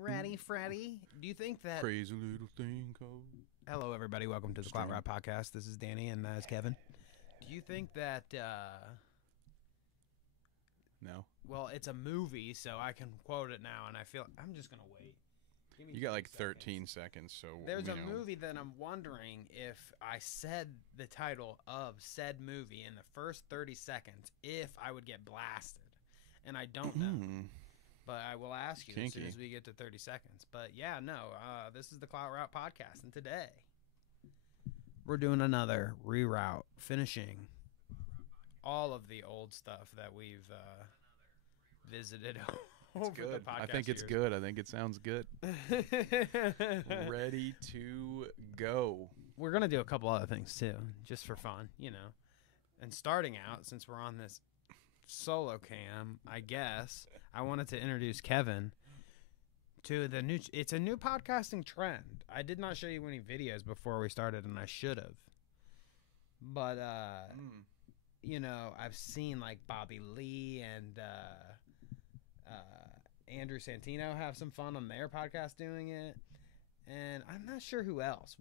ready, Freddy? Do you think that... Crazy little thing called... Hello, everybody. Welcome to the Clout podcast. This is Danny, and that's Kevin. Do you think that... No. Well, it's a movie, so I can quote it now, and I feel... I'm just going to wait. You got like 13 seconds, so... There's a movie that I'm wondering if I said the title of said movie in the first 30 seconds, if I would get blasted. And I don't know. But I will ask you as soon as we get to 30 seconds. But yeah, no, this is the Clout podcast, and today we're doing another ReRoute, finishing all of the old stuff that we've visited over the podcast. I think it's good. I think it sounds good. Ready to go. We're going to do a couple other things, too, just for fun, you know. And starting out, since we're on this solo cam, I guess I wanted to introduce Kevin to the new... It's a new podcasting trend. I did not show you any videos before we started, and I should have. But, you know, I've seen, like, Bobby Lee and... Andrew Santino have some fun on their podcast doing it, and I'm not sure who else.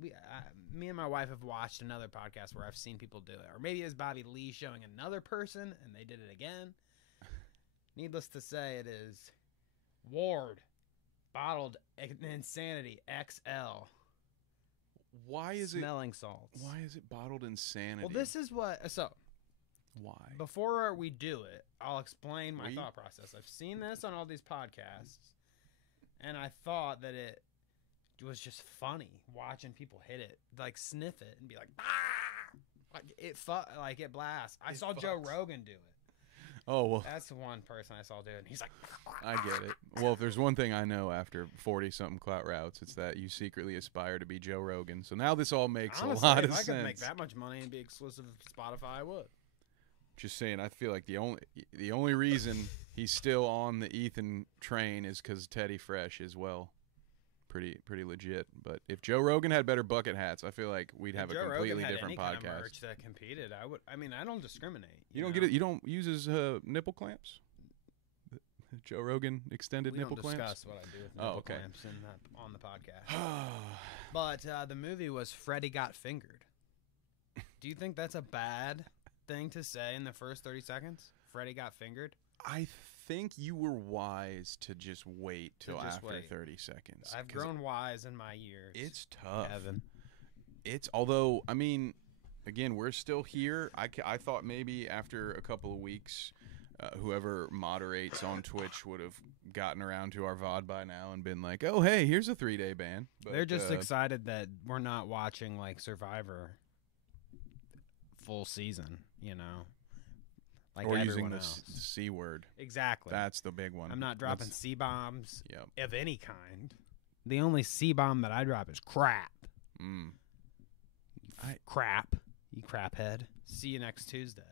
Me and my wife have watched another podcast where I've seen people do it, or maybe it's Bobby Lee showing another person, and they did it again. Needless to say, it is Ward Bottled Insanity XL. Why is Smelling salts. Why is it Bottled Insanity? Well, this is what... So... Why? Before we do it, I'll explain my thought process. I've seen this on all these podcasts, and I thought that it was just funny watching people hit it, like sniff it, and be like, "Ah!" Like it blasts. I saw Joe Rogan do it. Oh, well. That's the one person I saw do it, and he's like, I get it. Well, if there's one thing I know after 40-something Clout routes, it's that you secretly aspire to be Joe Rogan. So now this all makes honestly, a lot of sense. If I could make sense. that much money and be exclusive to Spotify, I would. Just saying, I feel like the only reason he's still on the Ethan train is because Teddy Fresh is, well, pretty legit. But if Joe Rogan had better bucket hats, I feel like we'd have a completely different podcast. Kind of merch that competed, I would. I mean, I don't discriminate. You don't get it. You don't use his nipple clamps. Joe Rogan extended nipple clamps. We don't discuss what I do with nipple clamps on the podcast. But the movie was Freddy Got Fingered. Do you think that's a bad thing to say in the first 30 seconds? Freddy got fingered? I think you were wise to just wait till after 30 seconds. I've grown wise in my years. It's tough. Evan. Although, I mean, again, we're still here. I thought maybe after a couple of weeks, whoever moderates on Twitch would have gotten around to our VOD by now and been like, oh, hey, here's a 3-day ban. But, they're just excited that we're not watching, like, Survivor full season, you know, like or using the C word. Exactly. That's the big one. I'm not dropping C-bombs Yep. of any kind. The only C-bomb that I drop is crap. Crap. You crap head. See you next Tuesday.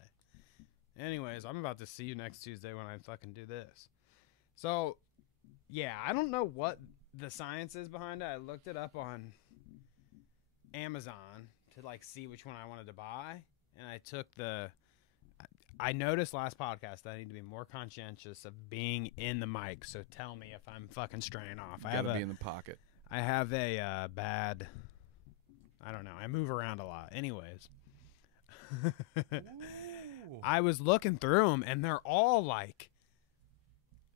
Anyways, I'm about to see you next Tuesday when I fucking do this. So, yeah, I don't know what the science is behind it. I looked it up on Amazon to, like, see which one I wanted to buy. And I noticed last podcast that I need to be more conscientious of being in the mic. So tell me if I'm fucking straying off. I gotta be in the pocket. I have a bad, I don't know. I move around a lot. Anyways. I was looking through them, and they're all like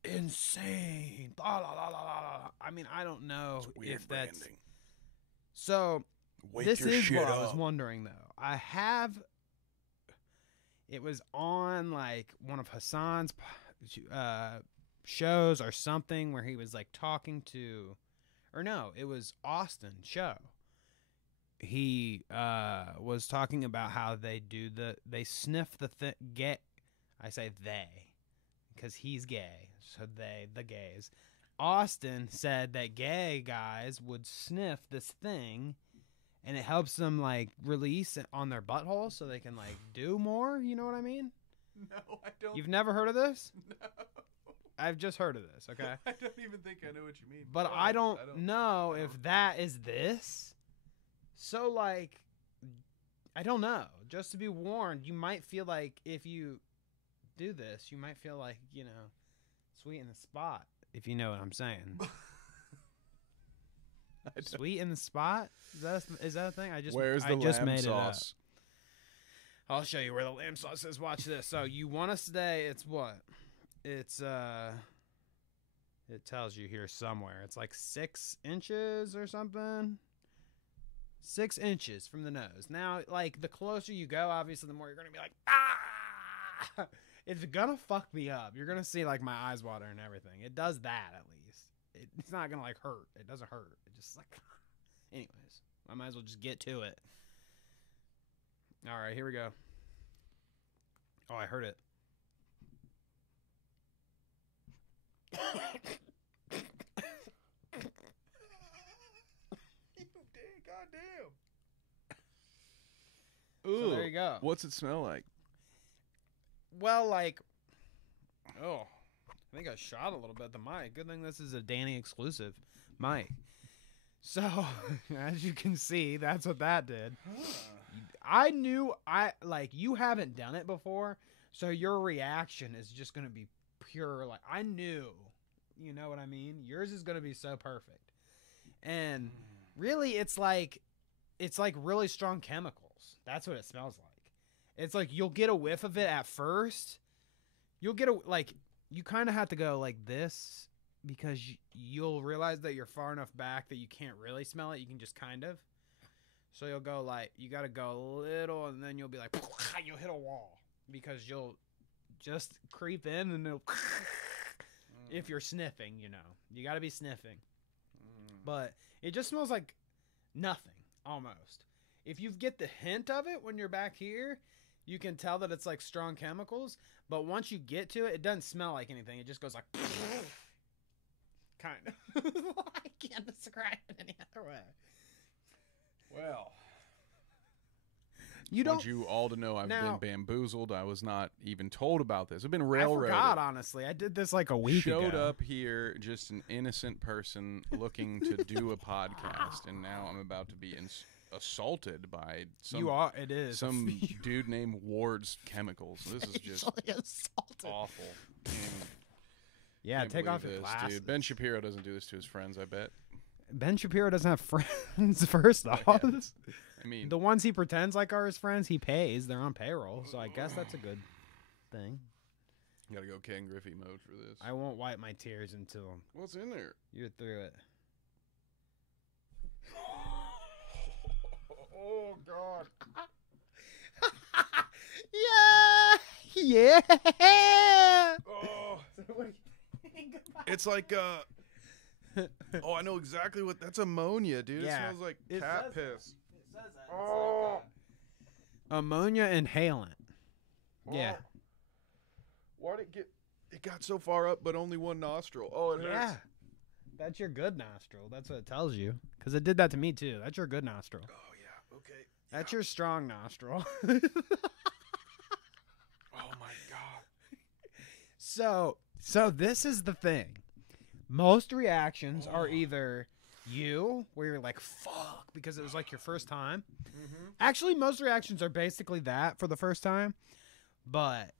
insane. Blah, blah, blah, blah, blah. I mean, I don't know if that's... branding. So this is what I was wondering, though. It was on, like, one of Hassan's shows or something where he was, like, talking to... Or no, it was Austin's show. He was talking about how they they sniff the gay... I say they, because he's gay. So the gays. Austin said that gay guys would sniff this thing... And it helps them, like, release it on their butthole so they can, like, do more. You know what I mean? No, I don't. You've never heard of this? No. I've just heard of this, okay? I don't even think I know what you mean. But I don't know if that is this. So, like, I don't know. Just to be warned, you might feel like if you do this, you might feel like, you know, sweet in the spot, if you know what I'm saying. Sweet in the spot? Is that a thing? Where's the I just lamb made sauce? It up. I'll show you where the lamb sauce is. Watch this. So you want to stay, it's what? It's, it tells you here somewhere. It's like 6 inches or something. 6 inches from the nose. Now, like, the closer you go, obviously, the more you're going to be like, ah! It's going to fuck me up. You're going to see, like, my eyes water and everything. It does that, at least. It's not going to, like, hurt. It doesn't hurt. It just, like, anyways. I might as well just get to it. All right, here we go. Oh, I heard it. Goddamn. Ooh, So there you go. What's it smell like? Well, like, oh, I think I shot a little bit at the mic. Good thing this is a Danny exclusive mic. So, as you can see, that's what that did. I knew, you haven't done it before, so your reaction is just going to be pure, like, I knew, you know what I mean? Yours is going to be so perfect. And really, it's like really strong chemicals. That's what it smells like. It's like you'll get a whiff of it at first. You'll get you kind of have to go like this because you'll realize that you're far enough back that you can't really smell it. You can just kind of. So you'll go you got to go a little, and then you'll be like, you'll hit a wall because you'll just creep in and it'll, if you're sniffing, you got to be sniffing. But it just smells like nothing, almost. If you get the hint of it when you're back here, you can tell that it's like strong chemicals. But once you get to it, it doesn't smell like anything. It just goes like, kind of. I can't describe it any other way. Well, you I don't. want you all to know I've Now- been bamboozled. I was not even told about this. I've been I railroaded. forgot, honestly. I did this like a week ago. Showed up here just an innocent person looking to do a podcast, and now I'm about to be assaulted by It is. some dude named Ward's Chemicals. This is just awful. Yeah, Can't take off believe your this, glasses. dude. Ben Shapiro doesn't do this to his friends, I bet. Ben Shapiro doesn't have friends, first off. I mean, The ones he pretends like are his friends, he pays. They're on payroll, so I guess that's a good thing. gotta go Ken Griffey mode for this. I won't wipe my tears until What's in there? you're through it. Oh, God. Yeah! Oh. It's like, oh, I know exactly what, that's ammonia, dude. Yeah. It smells like It cat says piss. It says that. Oh. Ammonia inhalant. Yeah. Why'd it got so far up, but only one nostril. Oh, it hurts. Yeah. That's your good nostril. That's what it tells you. Because it did that to me, too. That's your good nostril. Oh, yeah, okay. That's your strong nostril. Oh, my God. So this is the thing. Most reactions are either you, where you're like, fuck, because it was like your first time. Mm-hmm. Actually, most reactions are basically that for the first time. But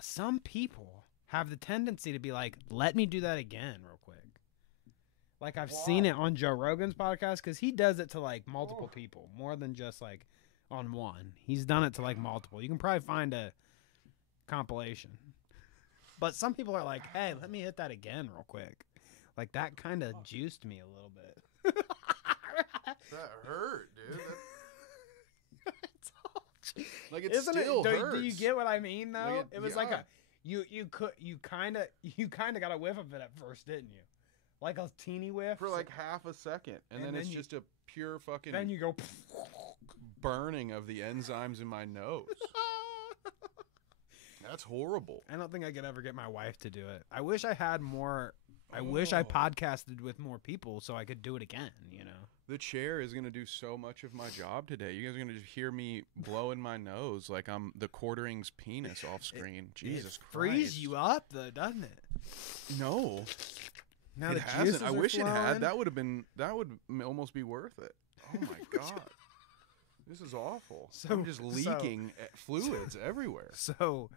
some people have the tendency to be like, let me do that again real quick. Like, I've seen it on Joe Rogan's podcast because he does it to, like, multiple people, more than just, like, on one. He's done it to, like, multiple. You can probably find a compilation. But some people are like, hey, let me hit that again real quick. Like, that kind of juiced me a little bit. That hurt, dude. Like, it Isn't still it? hurts. Do you get what I mean, though? Like it was like you kind of got a whiff of it at first, didn't you? Like a teeny whiff for like half a second, and then it's just a pure fucking Then you go burning of the enzymes in my nose. That's horrible. I don't think I could ever get my wife to do it. I wish I had more. I wish I podcasted with more people so I could do it again, you know. The chair is going to do so much of my job today. You guys are going to just hear me blowing my nose like I'm the quartering's penis off screen. Jesus Christ. Frees you up, though, doesn't it? No. Now It the hasn't. juices I are wish it flowing. had. That would almost be worth it. Oh my God. This is awful. I'm just leaking fluids everywhere. So,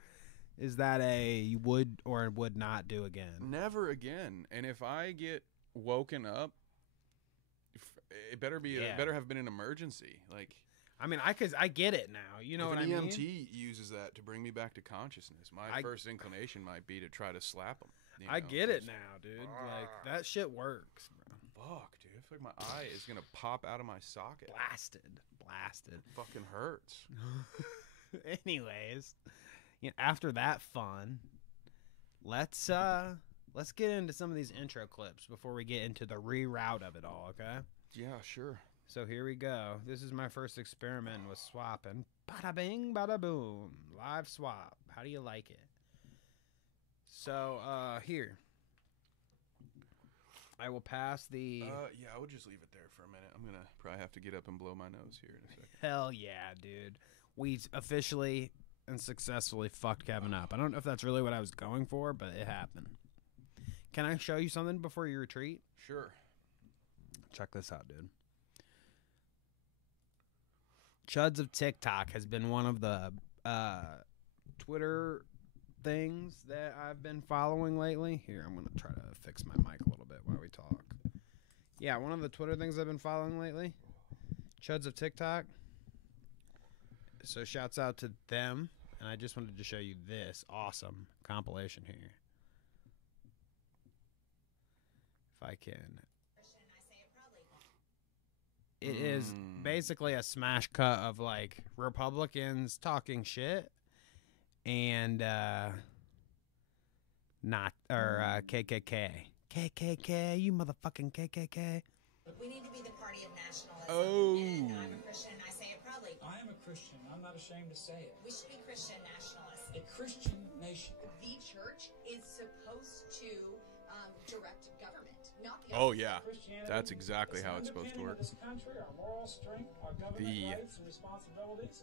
is that a would or would not do again? Never again. And if I get woken up it better be. It better have been an emergency. Like, I mean, I get it now. You know what I mean? If an EMT uses that to bring me back to consciousness, my first inclination might be to try to slap him. I get it now, dude. Like, that shit works, bro. Fuck, dude. I feel like my eye is gonna pop out of my socket. Blasted. It fucking hurts. Anyways, after that fun, let's get into some of these intro clips before we get into the reroute of it all, okay? Yeah, sure. So here we go. This is my first experiment with swapping. Bada bing, bada boom. Live swap. How do you like it? So, here. I will pass the... yeah, I would just leave it there for a minute. I'm going to probably have to get up and blow my nose here in a second. Hell yeah, dude. We officially and successfully fucked Kevin up. I don't know if that's really what I was going for, but it happened. Can I show you something before you retreat? Sure. Check this out, dude. Chuds of TikTok has been one of the Twitter things that I've been following lately. Here, I'm going to try to fix my mic a little bit while we talk. Yeah, one of the Twitter things I've been following lately. Chuds of TikTok. So shouts out to them. And I just wanted to show you this awesome compilation here. If I can. It is basically a smash cut of like Republicans talking shit and KKK. KKK, you motherfucking KKK. We need to be the party of nationalism. Oh. And I'm a Christian, I say it proudly. I am a Christian. I'm not ashamed to say it. We should be Christian nationalists. A Christian nation. The church is supposed to direct government, not the Oh, yeah. That's exactly how it's supposed to work. The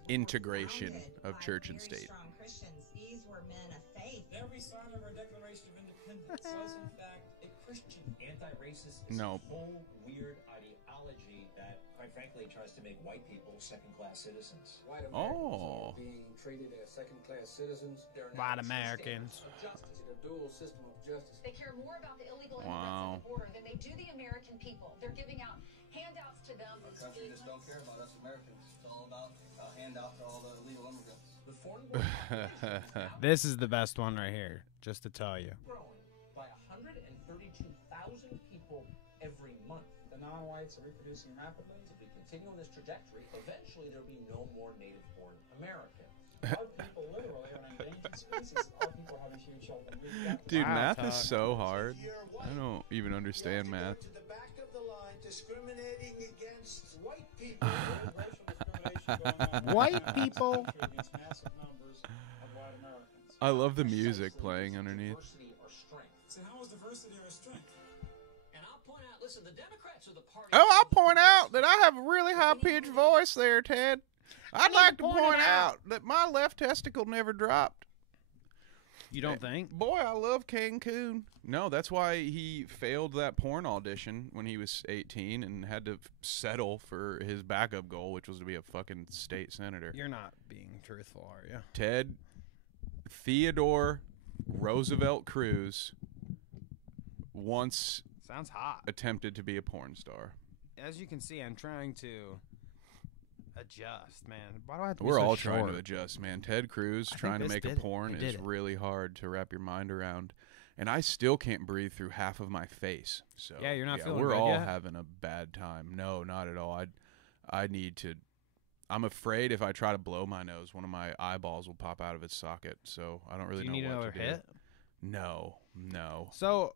integration of church and state. Strong Christians. These were men of faith. Every sign of our Declaration of Independence was, in fact, a Christian. Anti-racist is No. a whole weird ideology that, quite frankly, tries to make white people second-class citizens. White Americans Oh. are being treated as second-class citizens. They're an White system Americans. of justice, a dual system of justice. They care more about the illegal Wow. immigrants at the border than they do the American people. They're giving out handouts to them. Our country just don't care about us Americans. It's all about a handout to all the illegal immigrants. The foreign world population is now This is the best one right here, just to tell you. growing by 132,000 people every month. The non-whites are reproducing rapidly. If we continue on this trajectory, eventually there'll be no more native-born Americans. Our people literally are an endangered species. Our people have a huge children. Dude, Wow, math Todd. is so hard. I don't even understand math. To the back of the line, discriminating against white people. White people. These massive numbers of white Americans. I love the music playing underneath. Diversity or strength. So how is diversity our strength? And I'll point out, listen, the Democrats are the party. Oh, I'll point out that I have a really high-pitched voice there, Ted. I'd like to point out that my left testicle never dropped. You don't think? Boy, I love Cancun. No, that's why he failed that porn audition when he was 18 and had to settle for his backup goal, which was to be a fucking state senator. You're not being truthful, are you? Ted Theodore Roosevelt Cruz once Sounds hot. attempted to be a porn star. As you can see, I'm trying to adjust, man. Why do I have to be We're so all short? trying to adjust, man. Ted Cruz I trying to think make a this did it. porn It did is it. really hard to wrap your mind around. And I still can't breathe through half of my face. So Yeah, you're not feeling we're good all yet? having a bad time. No, not at all. I need to. I'm afraid if I try to blow my nose, one of my eyeballs will pop out of its socket. So I don't really Do you know need what another to do. hit? No. So,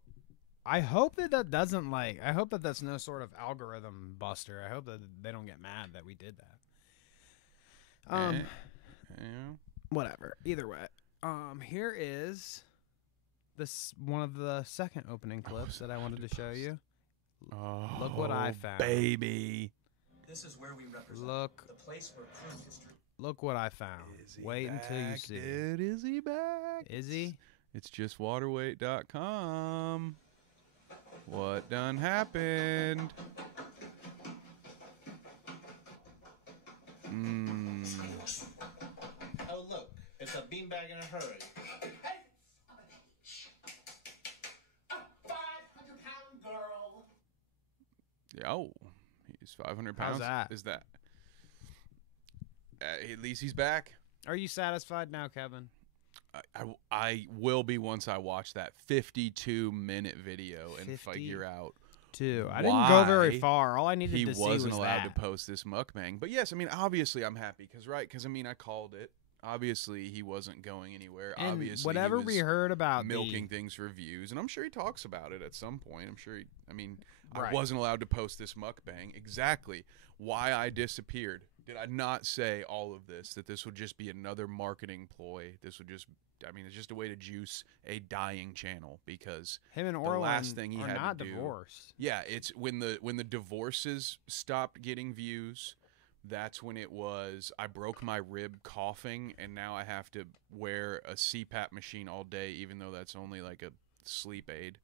I hope that doesn't like. I hope that that's no sort of algorithm buster. I hope that they don't get mad that we did that. Yeah. Whatever. Either way, here is this one of the second opening clips that I wanted to show you. Oh, Look what I found. baby. This is where we represent Look, the place where true history. look what I found. Wait until you back, see. Dude, is he back? Is he? It's just waterweight.com. What done happened? Oh, look, it's a beanbag in a hurry. A 500-pound girl. Oh, He's 500 How's pounds. that? Is that? At least he's back. Are you satisfied now, Kevin? I will be once I watch that 52-minute video and figure out I didn't go very why far. All I needed he to see wasn't was allowed that. to post this mukbang. But yes, I mean, obviously I'm happy because I mean, I called it. Obviously, he wasn't going anywhere. And Obviously, whatever he was we heard about milking things for views, and I'm sure he talks about it at some point. I'm sure I Right. wasn't allowed to post this mukbang. Exactly why I disappeared. Did I not say all of this, that this would just be another marketing ploy? This would just, it's just a way to juice a dying channel because him and the Orlin last thing he are had not to do, divorced. Yeah, it's when the divorces stopped getting views. That's when it was, I broke my rib coughing, and now I have to wear a CPAP machine all day, even though that's only like a sleep aid.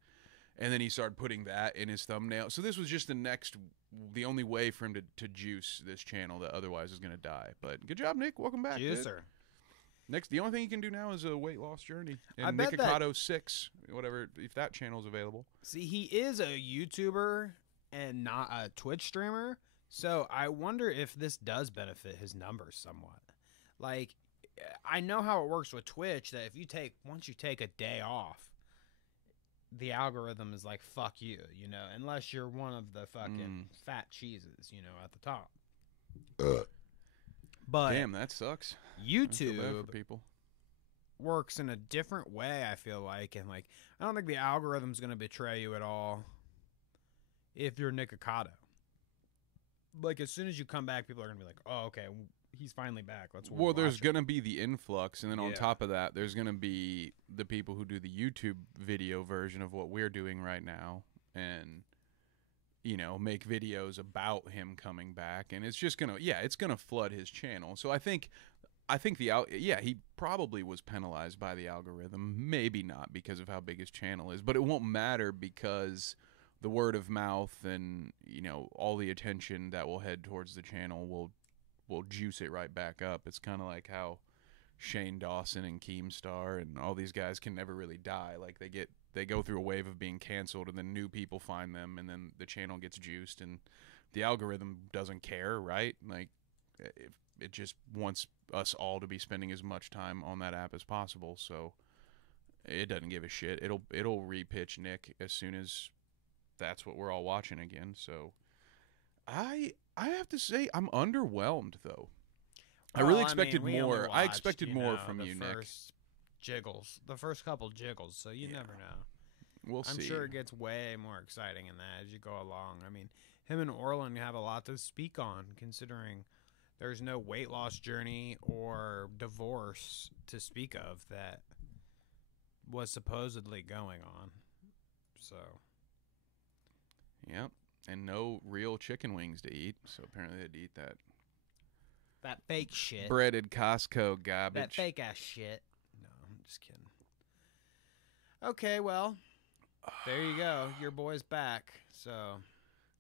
And then he started putting that in his thumbnail. So this was just the only way for him to juice this channel that otherwise is going to die. But good job, Nick. Welcome back, dude. Juicer. Next, the only thing you can do now is a weight loss journey. I And bet Nikocado 6, whatever, if that channel's available. See, he is a YouTuber and not a Twitch streamer. So I wonder if this does benefit his numbers somewhat. Like, I know how it works with Twitch, that if once you take a day off, the algorithm is like, fuck you, unless you're one of the fucking fat cheeses, at the top. But Damn, that sucks. I feel bad YouTube for people. works in a different way, I feel like. And, like, I don't think the algorithm's going to betray you at all if you're Nikocado. Like, as soon as you come back, people are going to be like, oh, okay, he's finally back. Well, there's going going to be the influx, and then on Yeah. top of that, there's going to be the people who do the YouTube video version of what we're doing right now and, make videos about him coming back. And it's just going to, it's going to flood his channel. So I think he probably was penalized by the algorithm. Maybe not because of how big his channel is, but it won't matter because the word of mouth and, all the attention that will head towards the channel will juice it right back up. It's kind of like how Shane Dawson and Keemstar and all these guys can never really die. Like they go through a wave of being canceled and then new people find them and then the channel gets juiced and the algorithm doesn't care, right? Like it just wants us all to be spending as much time on that app as possible. So it doesn't give a shit. It'll repitch Nick as soon as that's what we're all watching again. So I have to say I'm underwhelmed though. I really expected we only more. I watched, expected more from you, Nick. The first couple jiggles, so you never know. We'll see. I'm sure it gets way more exciting in that as you go along. I mean, him and Orlin have a lot to speak on, considering there's no weight loss journey or divorce to speak of that was supposedly going on. So, yep, and no real chicken wings to eat. So apparently they'd eat that fake shit. breaded Costco garbage. That fake ass shit. No, I'm just kidding. Okay, well, there you go. Your boy's back. So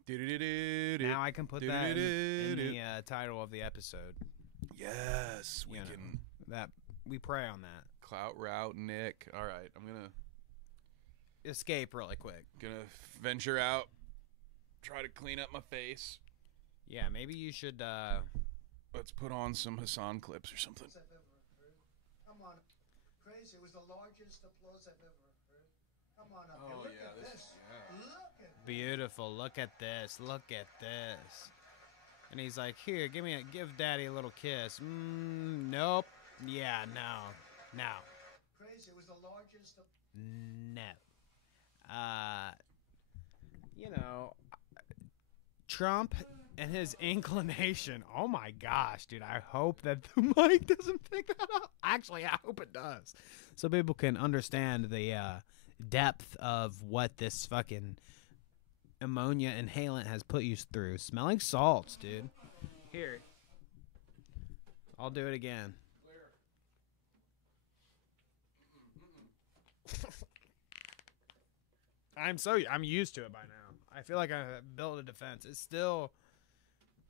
now I can put that in the title of the episode. Yes, we can. That we pray on that. Clout route, Nick. All right, I'm gonna escape really quick. Gonna venture out. Try to clean up my face. Yeah, maybe you should. Let's put on some Hassan clips or something. I've ever heard. Come on, crazy! It was the largest applause I've ever heard. Come on up here. Look at this. Look at beautiful. Look at this. Look at this. And he's like, "Here, give Daddy a little kiss." Nope. Yeah, no. Crazy! It was the largest. No. Trump and his inclination. Oh my gosh, dude. I hope that the mic doesn't pick that up. Actually, I hope it does. So people can understand the depth of what this fucking ammonia inhalant has put you through. Smelling salts, dude. Here. I'll do it again. I'm used to it by now. I feel like I built a defense. It still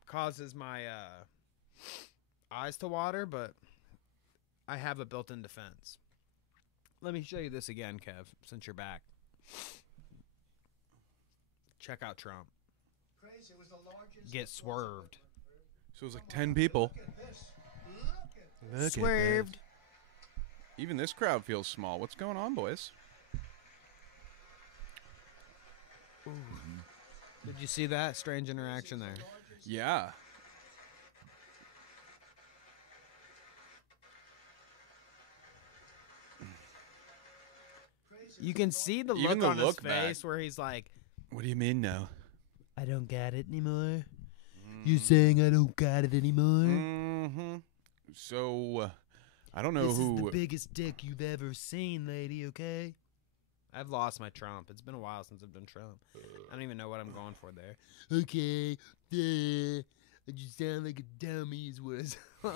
causes my eyes to water, but I have a built-in defense. Let me show you this again, Kev, since you're back. Check out Trump. crazy. It was the largest get applause I've swerved. ever heard. So it was like Come on 10 up. people. Look at this. Look at this. Swerved. Even this crowd feels small. What's going on, boys? Did you see that strange interaction there? Yeah. You can see the Even look the on look his back. face where he's like, What do you mean no? I don't got it anymore. You saying I don't got it anymore? Mm-hmm. So, I don't know This who... is the biggest dick you've ever seen, lady, okay? I've lost my Trump. It's been a while since I've done Trump. I don't even know what I'm going for there. Okay. I just sound like a dummy is what I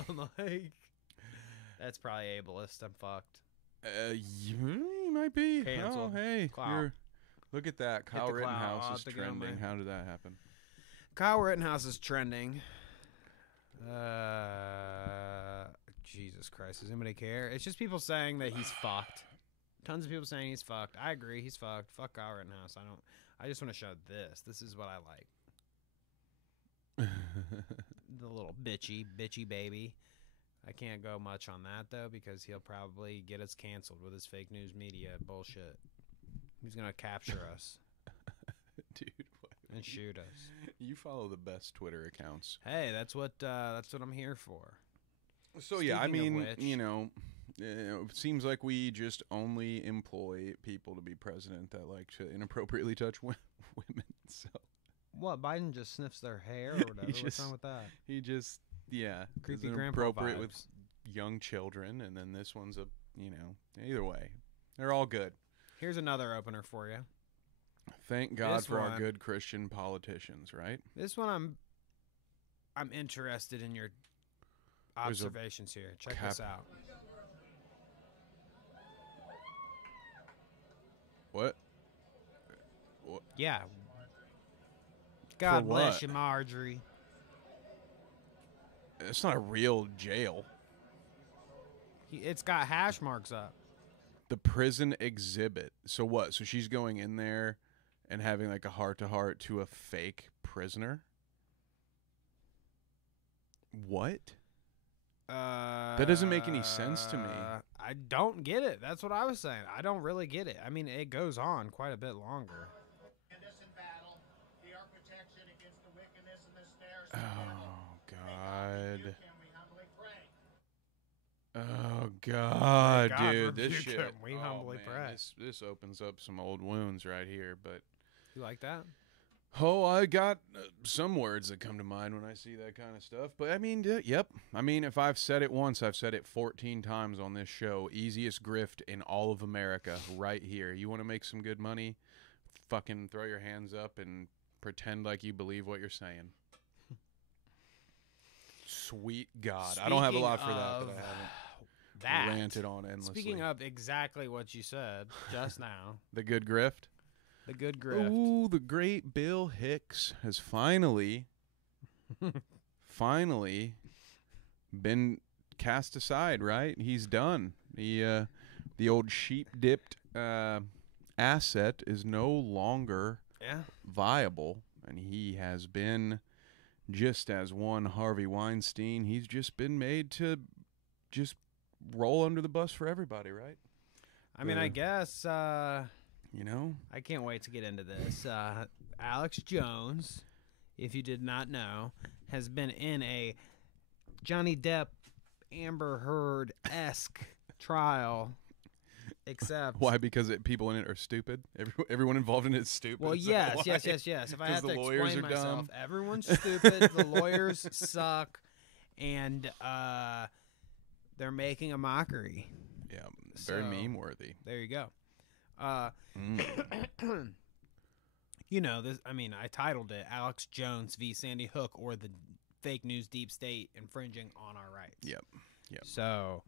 sound like. That's probably ableist. I'm fucked. You might be. Canceled. Oh, hey. Clout. Look at that. Kyle the clout. I'll Rittenhouse have is to get on trending. my- How did that happen? Kyle Rittenhouse is trending. Jesus Christ. Does anybody care? It's just people saying that he's fucked. Tons of people saying he's fucked. I agree. He's fucked. Fuck Kyle Rittenhouse. I just want to show this. This is what I like. The little bitchy baby. I can't go much on that, though, because he'll probably get us canceled with his fake news media bullshit. He's going to capture us Dude, what? and shoot us. You follow the best Twitter accounts. Hey, that's what I'm here for. So, yeah, I Speaking of mean, which- you know, it seems like we just only employ people to be president that like to inappropriately touch women. So What, Biden just sniffs their hair or whatever? What's wrong with that? he just, yeah, Creepy is grandpa inappropriate with vibes. young children, and then this one's either way, they're all good. Here's another opener for you. Thank God This for our one- good Christian politicians, right? This one I'm interested in your There's a observations here. Check this out. What? Yeah. God For bless what? you, Marjorie. It's not a real jail. It's got hash marks up. The prison exhibit. So what? So she's going in there and having like a heart-to-heart to a fake prisoner? What? That doesn't make any sense to me. I don't get it. That's what I was saying. I don't really get it. I mean, it goes on quite a bit longer. Oh, God. Oh, God, God, dude. This rebuke shit. him. We oh, humbly man, pray. This opens up some old wounds right here, but... You like that? Oh, I got some words that come to mind when I see that kind of stuff. But, I mean, yep. I mean, if I've said it once, I've said it 14 times on this show. Easiest grift in all of America right here. You want to make some good money? Fucking throw your hands up and pretend like you believe what you're saying. Sweet God. I don't have a lot for that, but I haven't ranted on endlessly. Speaking of exactly what you said just now. The good grift? The good grift. Ooh, the great Bill Hicks has finally been cast aside, right? He's done. The old sheep-dipped asset is no longer viable, and he has been, just as one Harvey Weinstein, he's just been made to just roll under the bus for everybody, right? I mean, I guess... you know? I can't wait to get into this. Alex Jones, if you did not know, has been in a Johnny Depp, Amber Heard-esque trial, except... Why? Because people in it are stupid? Everyone involved in it is stupid? Well, Is that why? yes. If I have the to lawyers explain are myself, dumb? everyone's stupid, the lawyers suck, and they're making a mockery. Yeah, very So, meme-worthy. There you go. You know, this. I mean, I titled it Alex Jones v. Sandy Hook or the fake news deep state infringing on our rights. Yep. So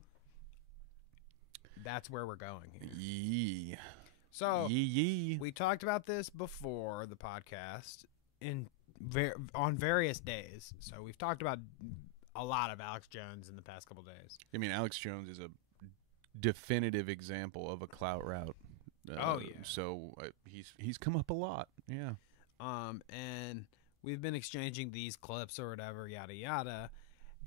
that's where we're going here. Yee. So Yee. we talked about this before the podcast on various days. So we've talked about a lot of Alex Jones in the past couple days. I mean, Alex Jones is a definitive example of a clout route. Oh, yeah. So he's come up a lot. Yeah. And we've been exchanging these clips or whatever, yada yada,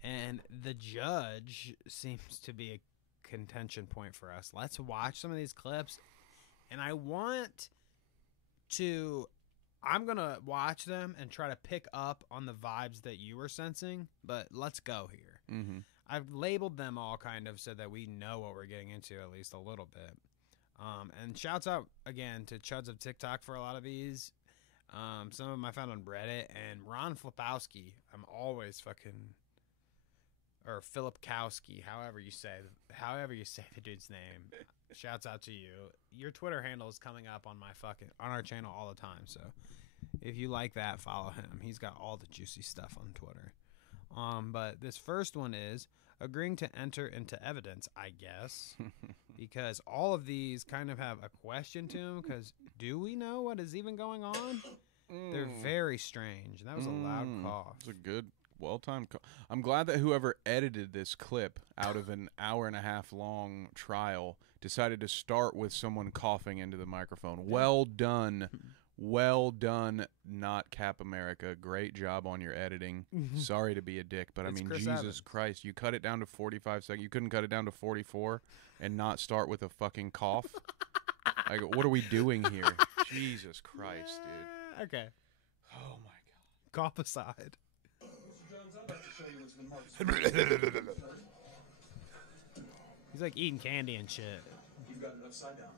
and the judge seems to be a contention point for us. Let's watch some of these clips, and I'm gonna watch them and try to pick up on the vibes that you were sensing, but let's go here. Mm-hmm. I've labeled them all kind of so that we know what we're getting into at least a little bit. And shouts out again to Chuds of TikTok for a lot of these. Some of them I found on Reddit, and Ron Flipowski. I'm always or Filipkowski, however you say the dude's name. Shouts out to you. Your Twitter handle is coming up on on our channel all the time. So if you like that, follow him. He's got all the juicy stuff on Twitter. But this first one is agreeing to enter into evidence, I guess, because all of these kind of have a question to them. Because do we know what is even going on? They're very strange. That was a loud cough. It's a good, well-timed cough. I'm glad that whoever edited this clip out of an hour-and-a-half long trial decided to start with someone coughing into the microphone. Well done. Well done, not Cap America. Great job on your editing. Sorry to be a dick, but I mean, Chris Jesus Evans. Christ. You cut it down to 45 seconds. You couldn't cut it down to 44 and not start with a fucking cough? Like, what are we doing here? Jesus Christ, dude. Okay. Oh, my God. Cough aside. He's like eating candy and shit. You've got it upside down.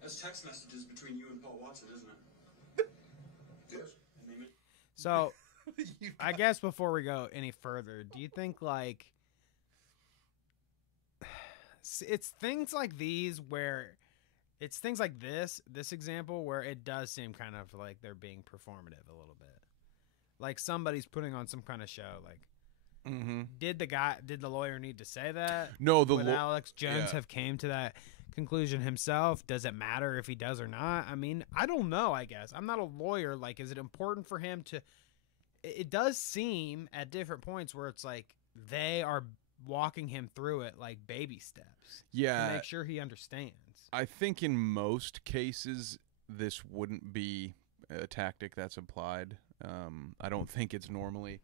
That's text messages between you and Paul Watson, isn't it? Yes. So, I guess before we go any further, do you think, like, it's things like these where, it's things like this example where it does seem kind of like they're being performative a little bit. Like somebody's putting on some kind of show, like, did the lawyer need to say that? No, Would Alex Jones have came to that conclusion himself? Does it matter if he does or not? I mean, I don't know, I guess. I'm not a lawyer. Like, is it important for him to... It does seem at different points where it's like they are walking him through it like baby steps. Yeah. To make sure he understands. I think in most cases, this wouldn't be a tactic that's applied. I don't think it's normally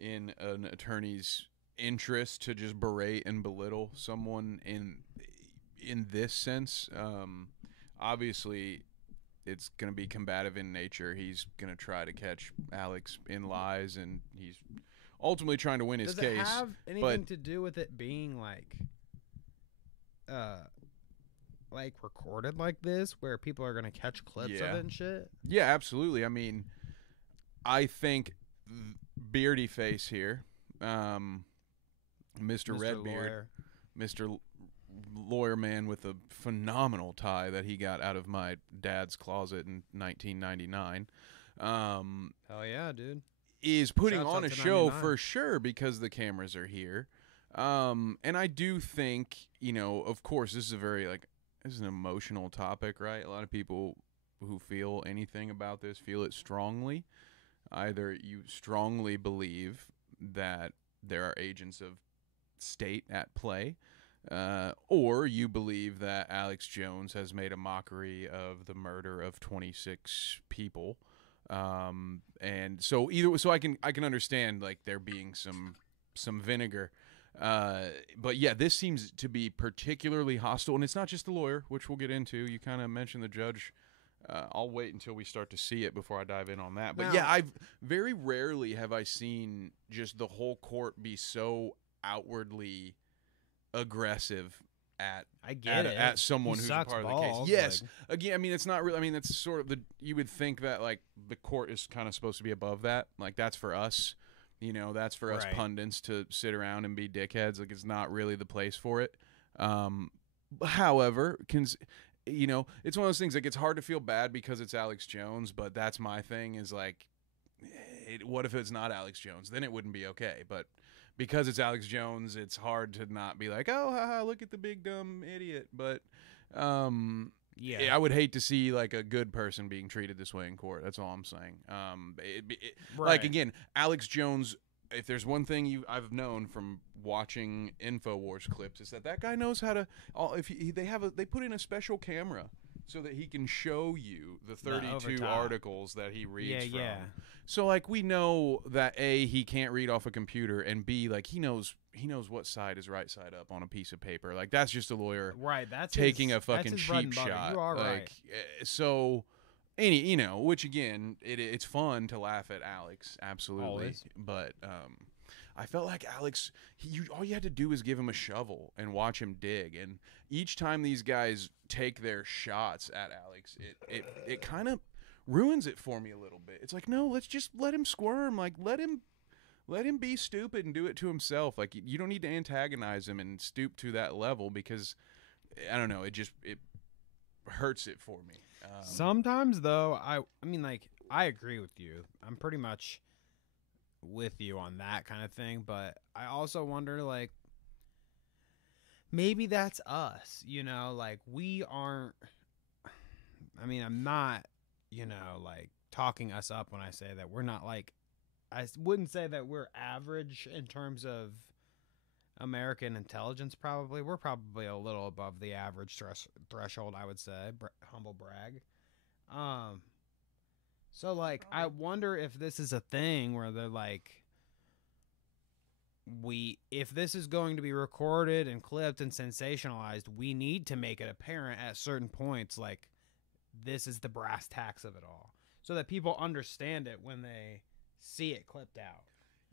in an attorney's interest to just berate and belittle someone in this sense. Obviously, it's going to be combative in nature. He's going to try to catch Alex in lies, and he's ultimately trying to win his case. Does it have anything to do with it being like recorded like this, where people are going to catch clips of it and shit? Yeah, absolutely. I mean, I think Beardy Face here, Mr. Redbeard, Mr. Lawyer Man with a phenomenal tie that he got out of my dad's closet in 1999. Hell yeah, dude. Is putting Shouts on out a to show 99. for sure because the cameras are here. And I do think, of course, this is an emotional topic, right? A lot of people who feel anything about this feel it strongly. Either you strongly believe that there are agents of state at play, or you believe that Alex Jones has made a mockery of the murder of 26 people. And so I can understand like there being some vinegar. But yeah, this seems to be particularly hostile, and it's not just the lawyer, which we'll get into. You kind of mentioned the judge. I'll wait until we start to see it before I dive in on that. But Now, yeah, I've very rarely have I seen just the whole court be so outwardly aggressive at someone who's a part of the case. Yes. Again, I mean, it's not really. I mean, that's sort of you would think that like the court is kind of supposed to be above that. Like that's for us. That's for us pundits to sit around and be dickheads. Like it's not really the place for it. However, it's one of those things. Like it's hard to feel bad because it's Alex Jones, but that's my thing. Is like, what if it's not Alex Jones? Then it wouldn't be okay. But because it's Alex Jones, it's hard to not be like, oh, haha, look at the big dumb idiot. But I would hate to see like a good person being treated this way in court. That's all I'm saying. Like again, Alex Jones. If there's one thing I've known from watching InfoWars clips, is that guy knows how to. They put in a special camera so that he can show you the The 32 overtime. articles that he reads from. Yeah. So like we know that A, he can't read off a computer, and B, like he knows what side is right side up on a piece of paper. Like that's just a lawyer Right, that's taking his, a fucking that's his bread cheap and butter. shot. You are like, right. So which again, it's fun to laugh at Alex, absolutely. Always. But I felt like Alex, all you had to do was give him a shovel and watch him dig. And each time these guys take their shots at Alex, it kind of ruins it for me a little bit. It's like, no, let's just let him squirm. Like, let him be stupid and do it to himself. Like, you don't need to antagonize him and stoop to that level because, I don't know, it hurts it for me. Sometimes, though, I mean, like, I agree with you. I'm pretty much with you on that kind of thing, but I also wonder, like, maybe that's us, like, we aren't, I mean, I'm not, like, talking us up when I say that we're not, like, I wouldn't say that we're average in terms of American intelligence, probably. We're probably a little above the average threshold, I would say. Humble brag. So, like, I wonder if this is a thing where they're like, if this is going to be recorded and clipped and sensationalized, we need to make it apparent at certain points, like, this is the brass tacks of it all, so that people understand it when they see it clipped out.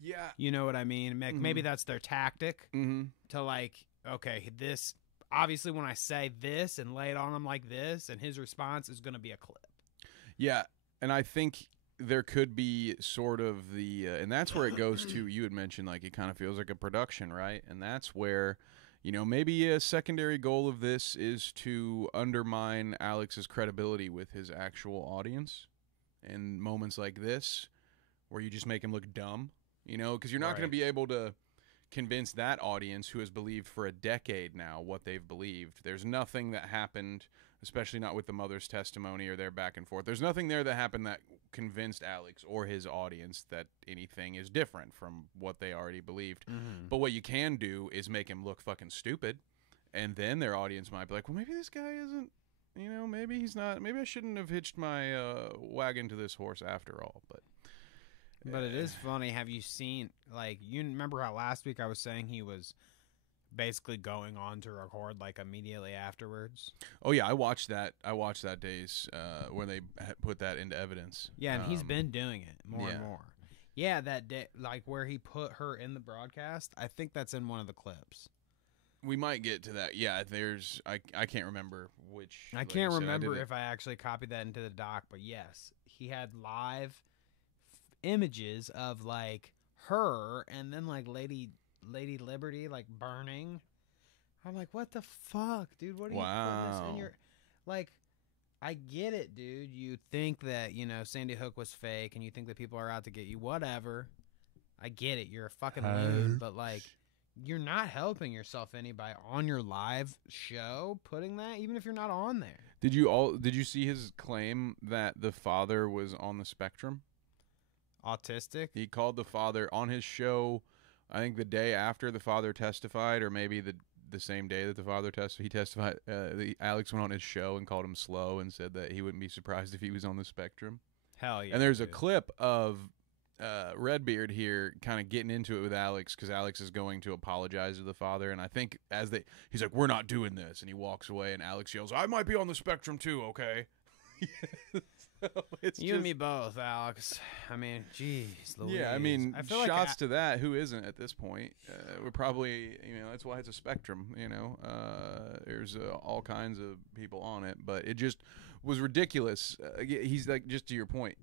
Yeah. You know what I mean? Maybe that's their tactic to, like, okay, this, obviously when I say this and lay it on him like this, and his response is going to be a clip. Yeah, and I think there could be sort of the and that's where it goes to, you had mentioned, like, it kind of feels like a production, right? And that's where, maybe a secondary goal of this is to undermine Alex's credibility with his actual audience in moments like this where you just make him look dumb, because you're not going to be able to convince that audience who has believed for a decade now what they've believed. There's nothing that happened, especially not with the mother's testimony or their back and forth. There's nothing there that happened that convinced Alex or his audience that anything is different from what they already believed. But what you can do is make him look fucking stupid, and then their audience might be like, well, maybe this guy isn't, maybe he's not, maybe I shouldn't have hitched my wagon to this horse after all. But it is funny. Have you seen, like, you remember how last week I was saying he was basically going on to record, like, immediately afterwards? Oh yeah, I watched that days where they put that into evidence. Yeah, and he's been doing it more yeah. and more. Yeah, that day, like, where he put her in the broadcast, I think that's in one of the clips. We might get to that. Yeah, there's I can't remember which. I can't remember if I actually copied that into the doc, but yes, he had live images of, like, her and then, like, Lady Liberty, like, burning. I'm like, what the fuck, dude? What are you putting this in your, like, I get it, dude. You think that, Sandy Hook was fake and you think that people are out to get you, whatever. I get it. You're a fucking loon, but, like, you're not helping yourself any by on your live show putting that, even if you're not on there. Did you see his claim that the father was on the spectrum? Autistic? He called the father on his show, I think the day after the father testified, or maybe the same day that the father testified. Alex went on his show and called him slow and said that he wouldn't be surprised if he was on the spectrum. Hell yeah. And there's a clip of Redbeard here kind of getting into it with Alex because Alex is going to apologize to the father, and I think he's like, we're not doing this, and he walks away, and Alex yells, I might be on the spectrum too, okay? So you and me both, Alex. I mean, jeez Louise. Yeah, I mean, I feel shots like to that. Who isn't at this point? We're probably, that's why it's a spectrum. There's all kinds of people on it, but it just was ridiculous. He's like, just to your point,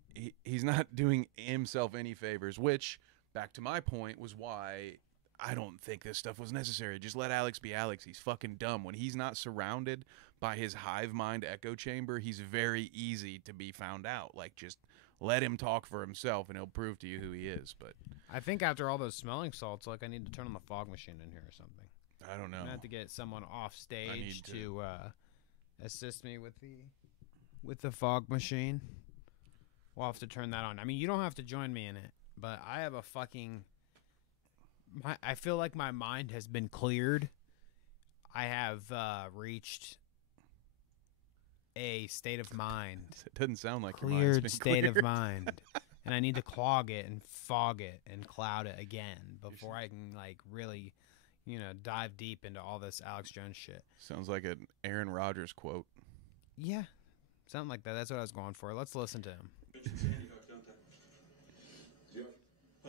he's not doing himself any favors. Which, back to my point, was why I don't think this stuff was necessary. Just let Alex be Alex. He's fucking dumb. When he's not surrounded by his hive mind echo chamber, he's very easy to be found out. Like, just let him talk for himself and he'll prove to you who he is. But I think after all those smelling salts, like, I need to turn on the fog machine in here or something. I don't know. I have to get someone off stage to assist me with the fog machine. We'll have to turn that on. I mean, you don't have to join me in it, but I have a fucking I feel like my mind has been cleared. I have reached a state of mind. It doesn't sound like your mind's Cleared been state cleared. of mind. And I need to clog it and fog it and cloud it again before I can, like, really, dive deep into all this Alex Jones shit. Sounds like an Aaron Rodgers quote. Yeah, something like that. That's what I was going for. Let's listen to him.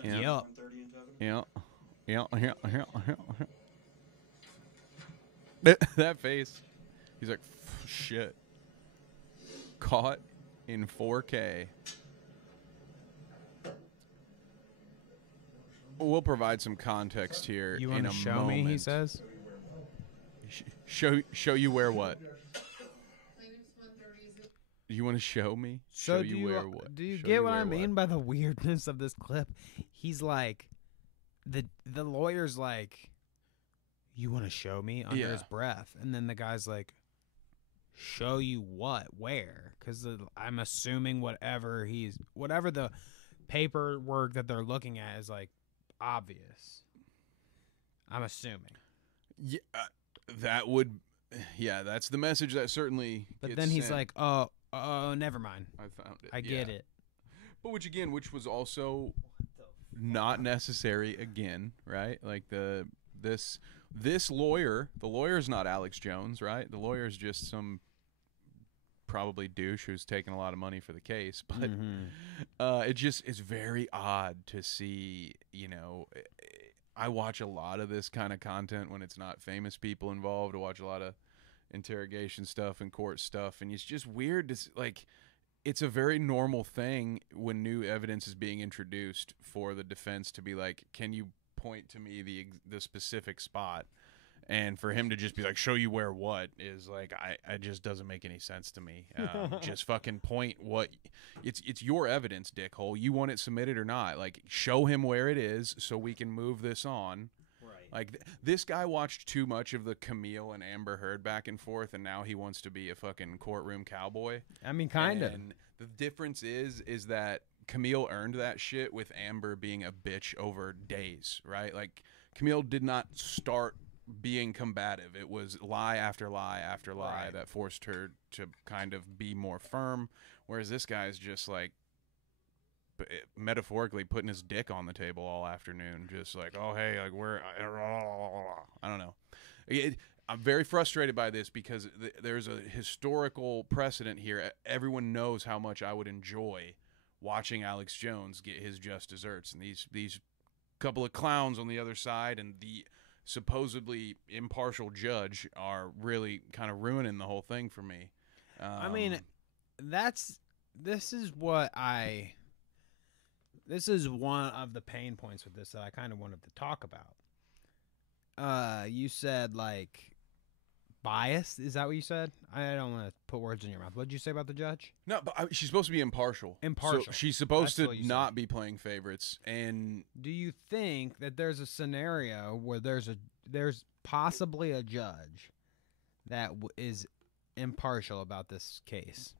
Yeah. Yeah. That face. He's like, shit. Caught in 4K. We'll provide some context here You in want a to show moment. me, he says? Show you where what? You want to show me? So show you where what? Do you Show get what where I mean by the weirdness of this clip? He's like, the lawyer's like, you want to show me under his breath. And then the guy's like, show you what? Where? Because I'm assuming whatever the paperwork that they're looking at is like obvious. I'm assuming. Yeah, that's the message that certainly. But gets then he's sent. like, oh, never mind. I found it. I get it. But which was also not necessary again, right? Like this lawyer, the lawyer's not Alex Jones, right? The lawyer's just some probably douche who's taking a lot of money for the case, but it's very odd to see, I watch a lot of this kind of content when it's not famous people involved. I watch a lot of interrogation stuff and court stuff, and it's just weird to it's a very normal thing when new evidence is being introduced for the defense to be like, can you point to me the specific spot? And for him to just be like, show you where what is like, I just doesn't make any sense to me. Just fucking point what it's your evidence, dickhole. You want it submitted or not? Like, show him where it is so we can move this on. Right. Like this guy watched too much of the Camille and Amber Heard back and forth, and now he wants to be a fucking courtroom cowboy. I mean, kind of. And the difference is that Camille earned that shit with Amber being a bitch over days, right? Like Camille did not start being combative. It was lie after lie after lie that forced her to kind of be more firm, whereas this guy's just like metaphorically putting his dick on the table all afternoon, just like, oh hey, like we're I don't know. I'm very frustrated by this because there's a historical precedent here. Everyone knows how much I would enjoy watching Alex Jones get his just desserts, and these couple of clowns on the other side and the supposedly impartial judge are really kind of ruining the whole thing for me. I mean, this is one of the pain points with this that I kind of wanted to talk about. You said like biased. Is that what you said? I don't want to put words in your mouth. What did you say about the judge? No, but she's supposed to be impartial. Impartial. So she's supposed That's to what you not said. be playing favorites. And Do you think that there's a scenario where there's possibly a judge that is impartial about this case?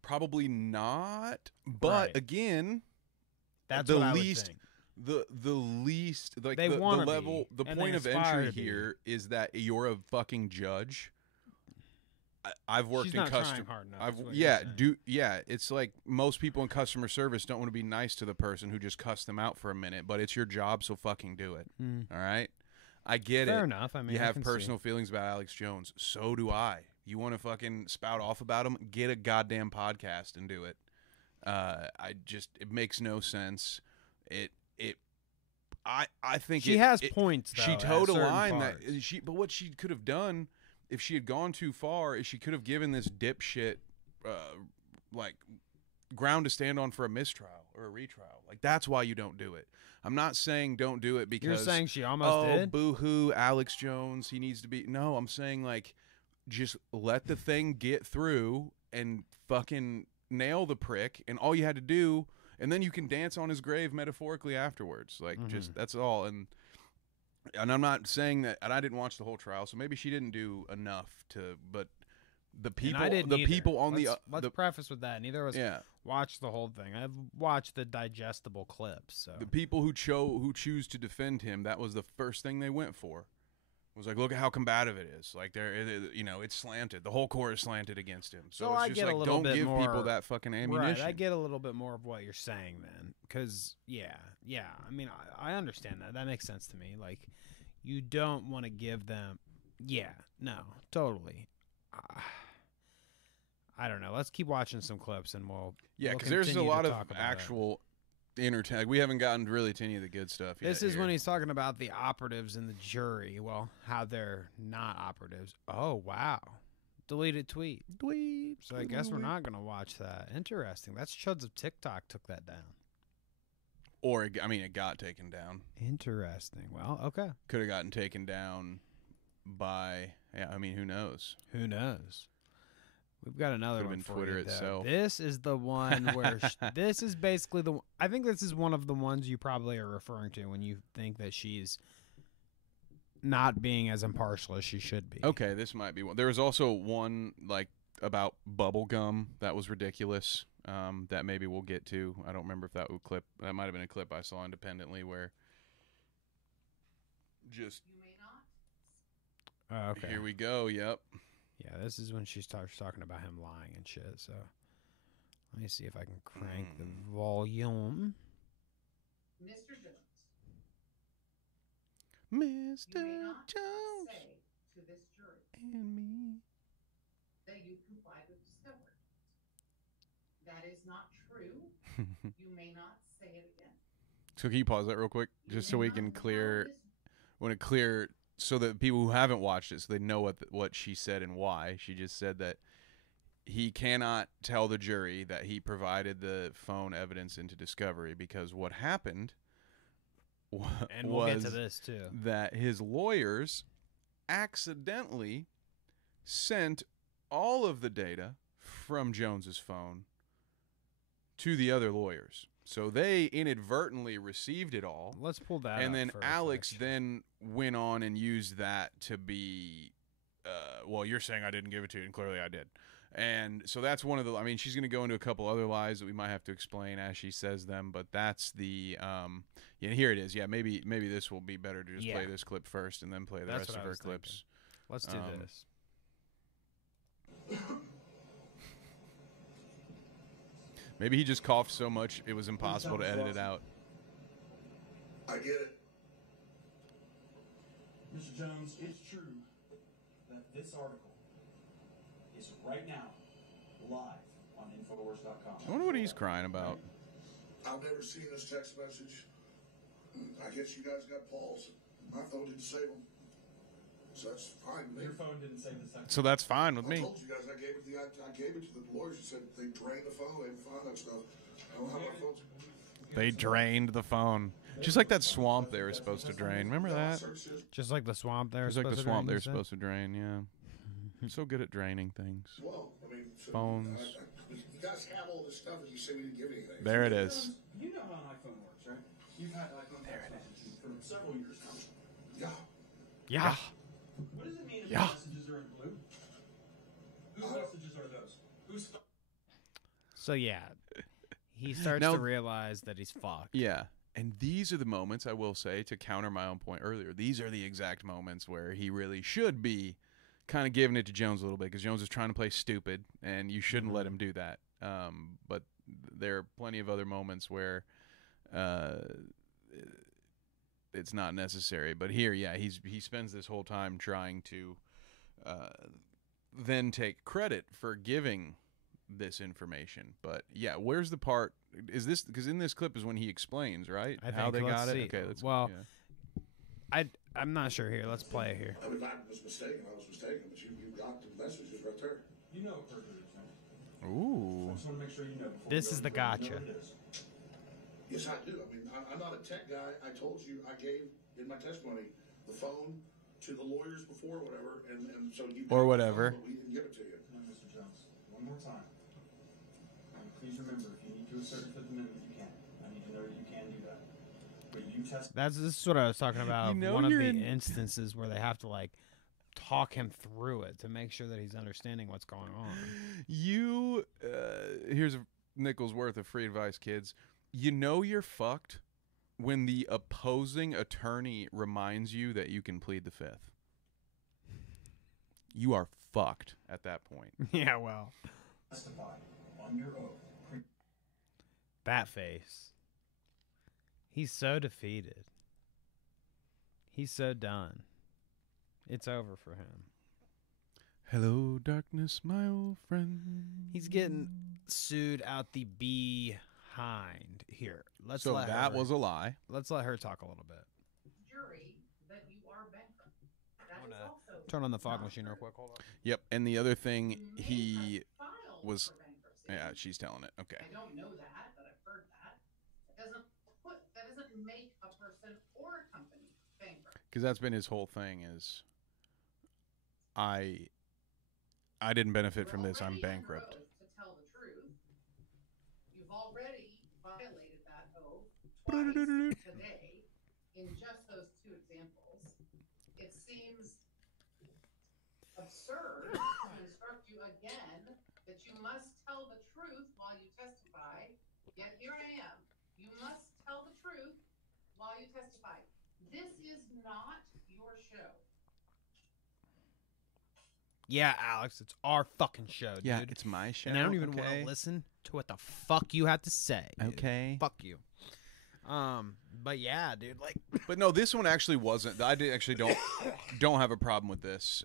probably not. But Right. again, That's the what I would least. think. The least, like They the wanna level, be, the and point they of aspire entry to be. here is that you're a fucking judge. I've worked She's in not trying customer. hard enough, is what Yeah, you're saying. yeah. It's like most people in customer service don't want to be nice to the person who just cussed them out for a minute, but it's your job, so fucking do it. All right, I get it. Fair enough. I mean, you I have can personal see. feelings about Alex Jones. So do I. You want to fucking spout off about him? Get a goddamn podcast and do it. It makes no sense. I think She has points, though, She at towed a certain line parts. but what she could have done if she had gone too far is she could have given this dipshit like ground to stand on for a mistrial or a retrial. Like that's why you don't do it. I'm not saying don't do it because You're saying she almost did? Boo-hoo, Alex Jones, he needs to be. No, I'm saying like just let the thing get through and fucking nail the prick, and all you had to do, and then you can dance on his grave metaphorically afterwards. Like just that's all. And I'm not saying that, and I didn't watch the whole trial, so maybe she didn't do enough to. But the people, And I didn't the either. people on let's preface with that. Neither of us watched the whole thing. I've watched the digestible clips. So the people who choose to defend him, that was the first thing they went for. was like, look at how combative it is. Like, it's slanted. The whole court is slanted against him. So it's I just get like, a little don't bit give more, people that fucking ammunition. Right, I get a little bit more of what you're saying then. Because, yeah. I mean, I understand that. That makes sense to me. Like, you don't want to give them... Yeah, no, totally. I don't know. Let's keep watching some clips and we'll... Yeah, because there's a lot of actual... we haven't gotten really to any of the good stuff yet. This is when he's talking about the operatives in the jury. Well, how they're not operatives. Oh, wow. Deleted tweet. So I guess we're not going to watch that. Interesting. That's Chuds of TikTok took that down. Or, it got taken down. Interesting. Well, okay. Could have gotten taken down by... Yeah, who knows? Who knows? We've got another one for Twitter you, though. itself. This is the one where this is basically the. I think this is one of the ones you probably are referring to when you think that she's not being as impartial as she should be. Okay, this might be one. There was also one about bubble gum that was ridiculous. That maybe we'll get to. I don't remember if that might have been a clip I saw independently where. Just. You may not. Okay. Here we go. Yep. Yeah, this is when she starts talking about him lying and shit. So let me see if I can crank the volume. Mr. Jones. Mr. You may not Jones say to this jury and me that you complied with discovery. That is not true. You may not say it again. So can you pause that real quick, just so we can clear so that people who haven't watched it, so they know what she said and why. She just said that he cannot tell the jury that he provided the phone evidence into discovery because what happened and we'll get to this too. That his lawyers accidentally sent all of the data from Jones's phone to the other lawyers. So they inadvertently received it all. Let's pull that and up then first, Alex actually. then went on and used that to be, well, you're saying I didn't give it to you, and clearly I did. And so that's one of the, she's going to go into a couple other lies that we might have to explain as she says them, but that's the, and here it is. Yeah, maybe this will be better to just play this clip first and then play the rest of her clips. Let's do this. Maybe he just coughed so much it was impossible to edit it out. I get it. Mr. Jones, it's true That this article is right now live on Infowars.com. I wonder what he's crying about. I've never seen this text message. I guess you guys got Paul's. My phone didn't save them. So that's fine with me. Your phone didn't save the second. So that's fine with I me. told you guys I gave it to the lawyers and said they drained the phone. They didn't find that stuff. I don't know how my phone's... They drained the phone. Just like that swamp they were supposed to drain. Remember that? Just like the swamp they were Just like the swamp they were supposed supposed to drain, yeah. I'm so good at draining things. Well, so Phones. you guys have all this stuff and you say we didn't give anything. There it is. You know how an iPhone works, right? You've had iPhone text messages for several years now. Yeah. Yeah. What does it mean if Yeah. the messages are in blue? Whose messages are those? Whose So yeah, he starts Now- to realize that he's fucked. Yeah. And these are the moments, I will say, to counter my own point earlier, these are the exact moments where he really should be kind of giving it to Jones a little bit because Jones is trying to play stupid, and you shouldn't let him do that. But there are plenty of other moments where it's not necessary. But here, yeah, he spends this whole time trying to then take credit for giving this information. But yeah, where's the part? Is this because in this clip is when he explains, right? I How think. they Let's got see. it. Okay, let's. Well, yeah. I'm not sure here. Let's play it here. I mean, I was mistaken. But you got the messages right there. You know what perjury is, right? Ooh. I just want to make sure you know. Before This we go is the any further, gotcha. you know what it is. Yes, I do. I mean, I'm not a tech guy. I told you I gave in my testimony the phone to the lawyers before, whatever, and so you Or got the whatever. phone, but we didn't give it to you. No, Mr. Jones. One more time. And please remember, if you need to assert the Fifth Amendment, you can. I need to know that you can do that. But you test. This is what I was talking about. You know one of you're the in- instances where they have to like talk him through it to make sure that he's understanding what's going on. You here's a nickel's worth of free advice, kids. You know you're fucked when the opposing attorney reminds you that you can plead the fifth. you are fucked at that point. Yeah, well. Testify on your oath. That face. He's so defeated. He's so done. It's over for him. Hello, darkness, my old friend. He's getting sued out the behind. Here, let's So let that her, was a lie. Let's let her talk a little bit. Jury that you are bankrupt. That I'm is gonna also turn on the fog not machine real true. quick. Hold on. Yep, and the other thing, You may he have filed was... for bankruptcy. Yeah, she's telling it. Okay. I don't know that, but I've heard that. That doesn't make a person or a company bankrupt. Because that's been his whole thing is, I didn't benefit from this. I'm You're already bankrupt. under oath to tell the truth. You've already violated that oath twice today in just those two examples. It seems absurd to instruct you again that you must tell the truth while you testify. Yet here I am. You must tell the truth while you testify. This is not your show. Yeah, Alex, it's our fucking show, dude. Yeah, it's my show. And I don't even want to listen to what the fuck you have to say. Dude. Okay. Fuck you. But yeah, dude, like. But no, this one actually wasn't. I don't have a problem with this.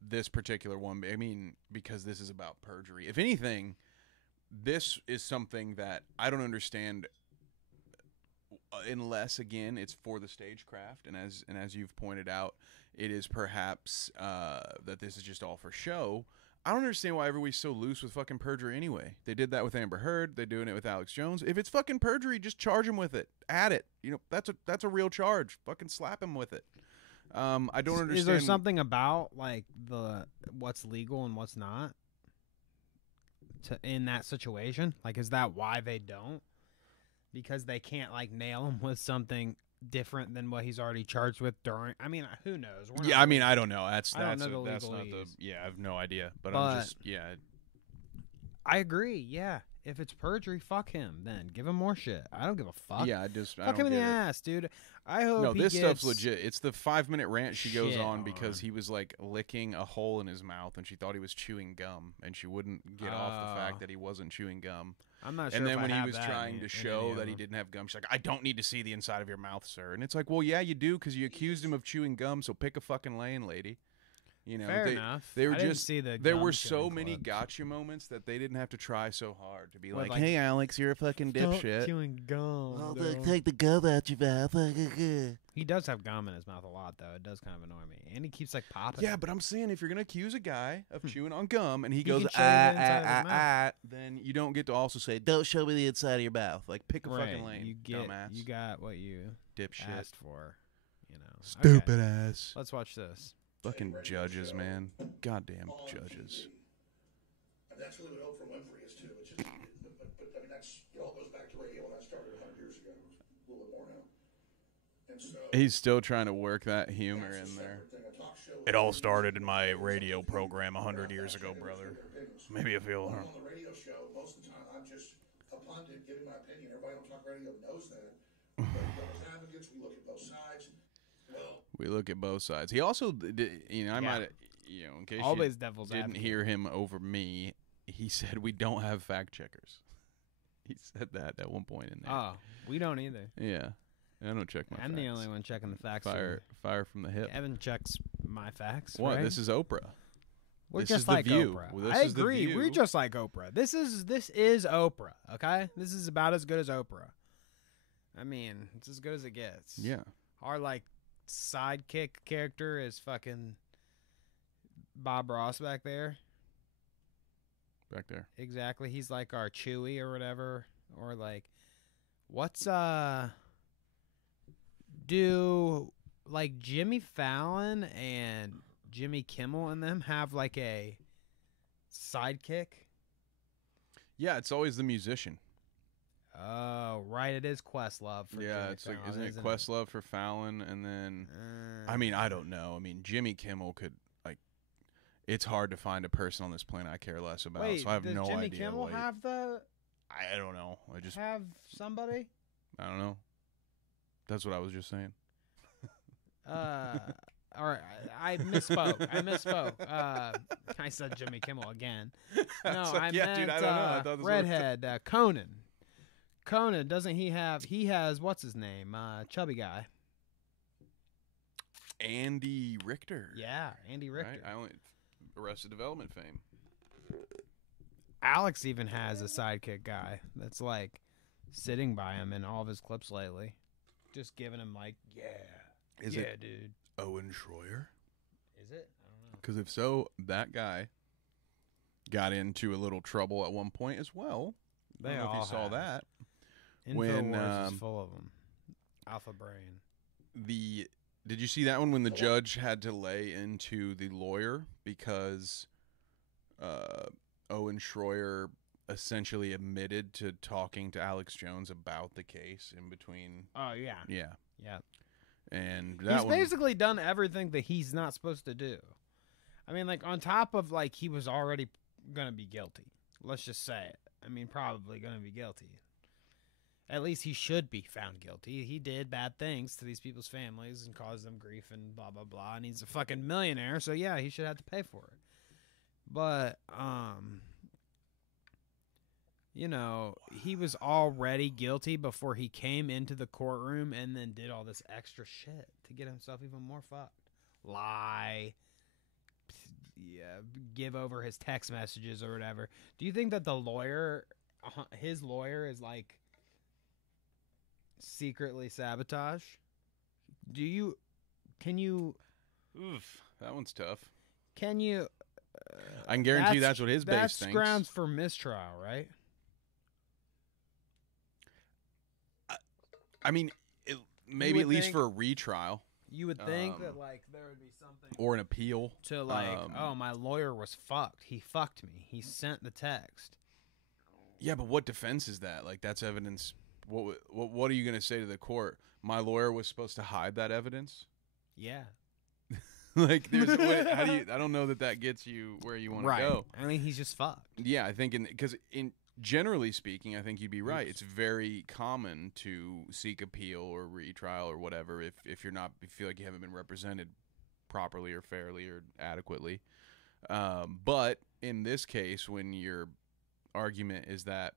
This particular one. I mean, because this is about perjury. If anything, this is something that I don't understand. Unless again, it's for the stagecraft, and as you've pointed out, it is perhaps that this is just all for show. I don't understand why everybody's so loose with fucking perjury anyway. They did that with Amber Heard. They're doing it with Alex Jones. If it's fucking perjury, just charge him with it. Add it. You know, that's a real charge. Fucking slap him with it. I don't understand. Is there something about like what's legal and what's not in that situation? Like, is that why they don't? Because they can't like nail him with something different than what he's already charged with during. I mean, who knows? Yeah, I mean, I don't know. That's I don't know the that's not the. legalese. Yeah, I have no idea. But I'm just I agree. Yeah, if it's perjury, fuck him. Then give him more shit. I don't give a fuck. Yeah, fuck him in the ass, dude. I hope. No, he this gets stuff's legit. It's the 5-minute rant she goes shit on because he was like licking a hole in his mouth and she thought he was chewing gum and she wouldn't get off the fact that he wasn't chewing gum. I'm not sure. And then if when I he have was that trying in to any show of that he them. didn't have gum, she's like, I don't need to see the inside of your mouth, sir. And it's like, well, yeah, you do because you accused him of chewing gum, so pick a fucking lane, lady. You know, Fair enough. They were I didn't just see the there gum were so chewing many clip. gotcha moments that they didn't have to try so hard to be What, like, like, hey, Alex, you're a fucking dipshit. chewing gum. Take the gum out your mouth. He does have gum in his mouth a lot, though. It does kind of annoy me, and he keeps like popping. Yeah, but I'm saying if you're gonna accuse a guy of chewing on gum and he can goes show you the inside of his mouth. then you don't get to also say, don't show me the inside of your mouth. Like, pick a fucking lane, dumbass. You got what you Dipshit. asked for. You know, Stupid Okay. ass. Let's watch this. Fucking judges, man. Goddamn judges. And that's really what Oprah Winfrey is too. It's just, but I mean, that's, it all goes back to radio when I started 100 years ago. It was a little bit more now. And so He's still trying to work that humor that's a in there. separate thing. A talk show. It all started in my radio program 100 years ago, brother. Maybe I feel. On the radio show, most of the time, I'm just a pundit giving my opinion. Everybody on talk radio knows that. But devil's advocates, we look at both sides. Well, We look at both sides. He also, you know, I might, you know, in case Always you devil's didn't advocate. hear him over me, he said we don't have fact checkers. He said that at one point in there. Oh, we don't either. Yeah, I don't check my. I'm facts. the only one checking the facts. Fire from the hip. Evan checks my facts. What? Right? This is Oprah. We're this just is the like View. Oprah. Well, this I is the agree. View. We're just like Oprah. This is Oprah. Okay, this is about as good as Oprah. I mean, it's as good as it gets. Yeah. Our like sidekick character is fucking Bob Ross back there. Back there. Exactly. He's like our Chewy or whatever. Or like, what's do like Jimmy Fallon and Jimmy Kimmel and them have like a sidekick? Yeah, it's always the musician. Oh, right. It is Questlove for Yeah, Jimmy it's like, Fallon, isn't it Questlove for Fallon? And then, I mean, I don't know. I mean, Jimmy Kimmel could, like, it's hard to find a person on this planet I care less about. Wait, so I have does no Jimmy idea. Kimmel what have the I don't know. I just, have somebody? I don't know. That's what I was just saying. Or I misspoke. I said Jimmy Kimmel again. No, It's like, I yeah, meant dude, I don't know. I thought this was- redhead Conan. Conan, doesn't he have? He has what's his name? Chubby guy. Andy Richter. Yeah, Andy Richter. Right? I only Arrested Development fame. Alex even has a sidekick guy that's like sitting by him in all of his clips lately, just giving him like, Is yeah, it dude. Owen Schroyer? Is it? I don't know. Because if so, that guy got into a little trouble at one point as well. I They don't know if all you saw have. that. InfoWars is full of them. Alpha Brain. Did you see that one when the judge had to lay into the lawyer because Owen Schroyer essentially admitted to talking to Alex Jones about the case in between? Oh yeah. Yeah. Yeah. And that He's one, basically done everything that he's not supposed to do. I mean, like, on top of, like, he was already going to be guilty. Let's just say it. I mean, probably going to be guilty. At least he should be found guilty. He did bad things to these people's families and caused them grief and blah, blah, blah. And he's a fucking millionaire, so yeah, he should have to pay for it. But, you know, he was already guilty before he came into the courtroom and then did all this extra shit to get himself even more fucked. Lie. Yeah, give over his text messages or whatever. Do you think that the lawyer, his lawyer, is like secretly sabotage? Can you? oof, that one's tough. Can you? I can guarantee you that's what his base That's thinks. grounds for mistrial, right? I mean, maybe would at least think- for a retrial You would think that like there would be something or an appeal. to like, oh, my lawyer was fucked. He fucked me. He sent the text. Yeah, but what defense is that? Like, that's evidence. What are you going to say to the court? My lawyer was supposed to hide that evidence? Yeah. Like, how do you? I don't know that gets you where you want to go. I mean, he's just fucked. Yeah, I think because generally speaking, I think you'd be right. It's very common to seek appeal or retrial or whatever if you feel like you haven't been represented properly or fairly or adequately. But in this case, when your argument is that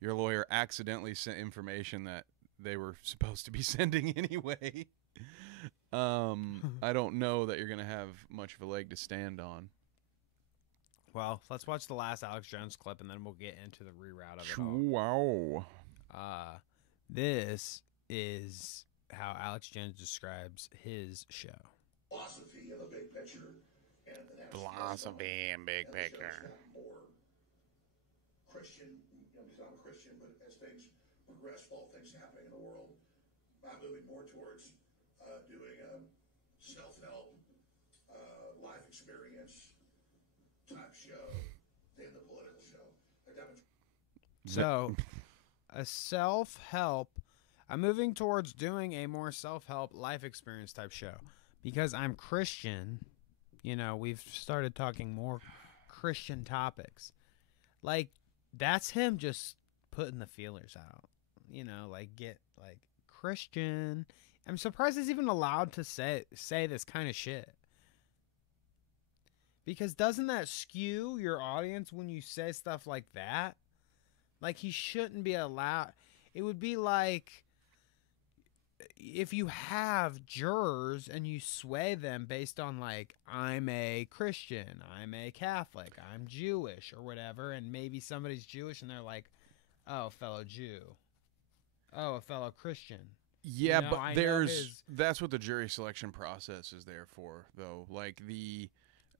your lawyer accidentally sent information that they were supposed to be sending anyway, I don't know that you're going to have much of a leg to stand on. Well, let's watch the last Alex Jones clip, and then we'll get into the reroute of it Wow. all. This is how Alex Jones describes his show. Philosophy in the big picture. And then Philosophy and big and the show's picture. gotten more Christian, because I'm a Christian, but as things progress, all things happening in the world, I'm moving more towards doing a self-help, life experience type show than the political show. Like that was So, a self-help. I'm moving towards doing a more self-help life experience type show because I'm Christian. You know, we've started talking more Christian topics. Like, that's him just putting the feelers out. You know, like, get like Christian. I'm surprised he's even allowed to say this kind of shit. Because doesn't that skew your audience when you say stuff like that? Like, he shouldn't be allowed. It would be like if you have jurors and you sway them based on, like, I'm a Christian, I'm a Catholic, I'm Jewish, or whatever, and maybe somebody's Jewish and they're like, oh, fellow Jew. Oh, a fellow Christian. Yeah, You know, but I know his- that's what the jury selection process is there for, though.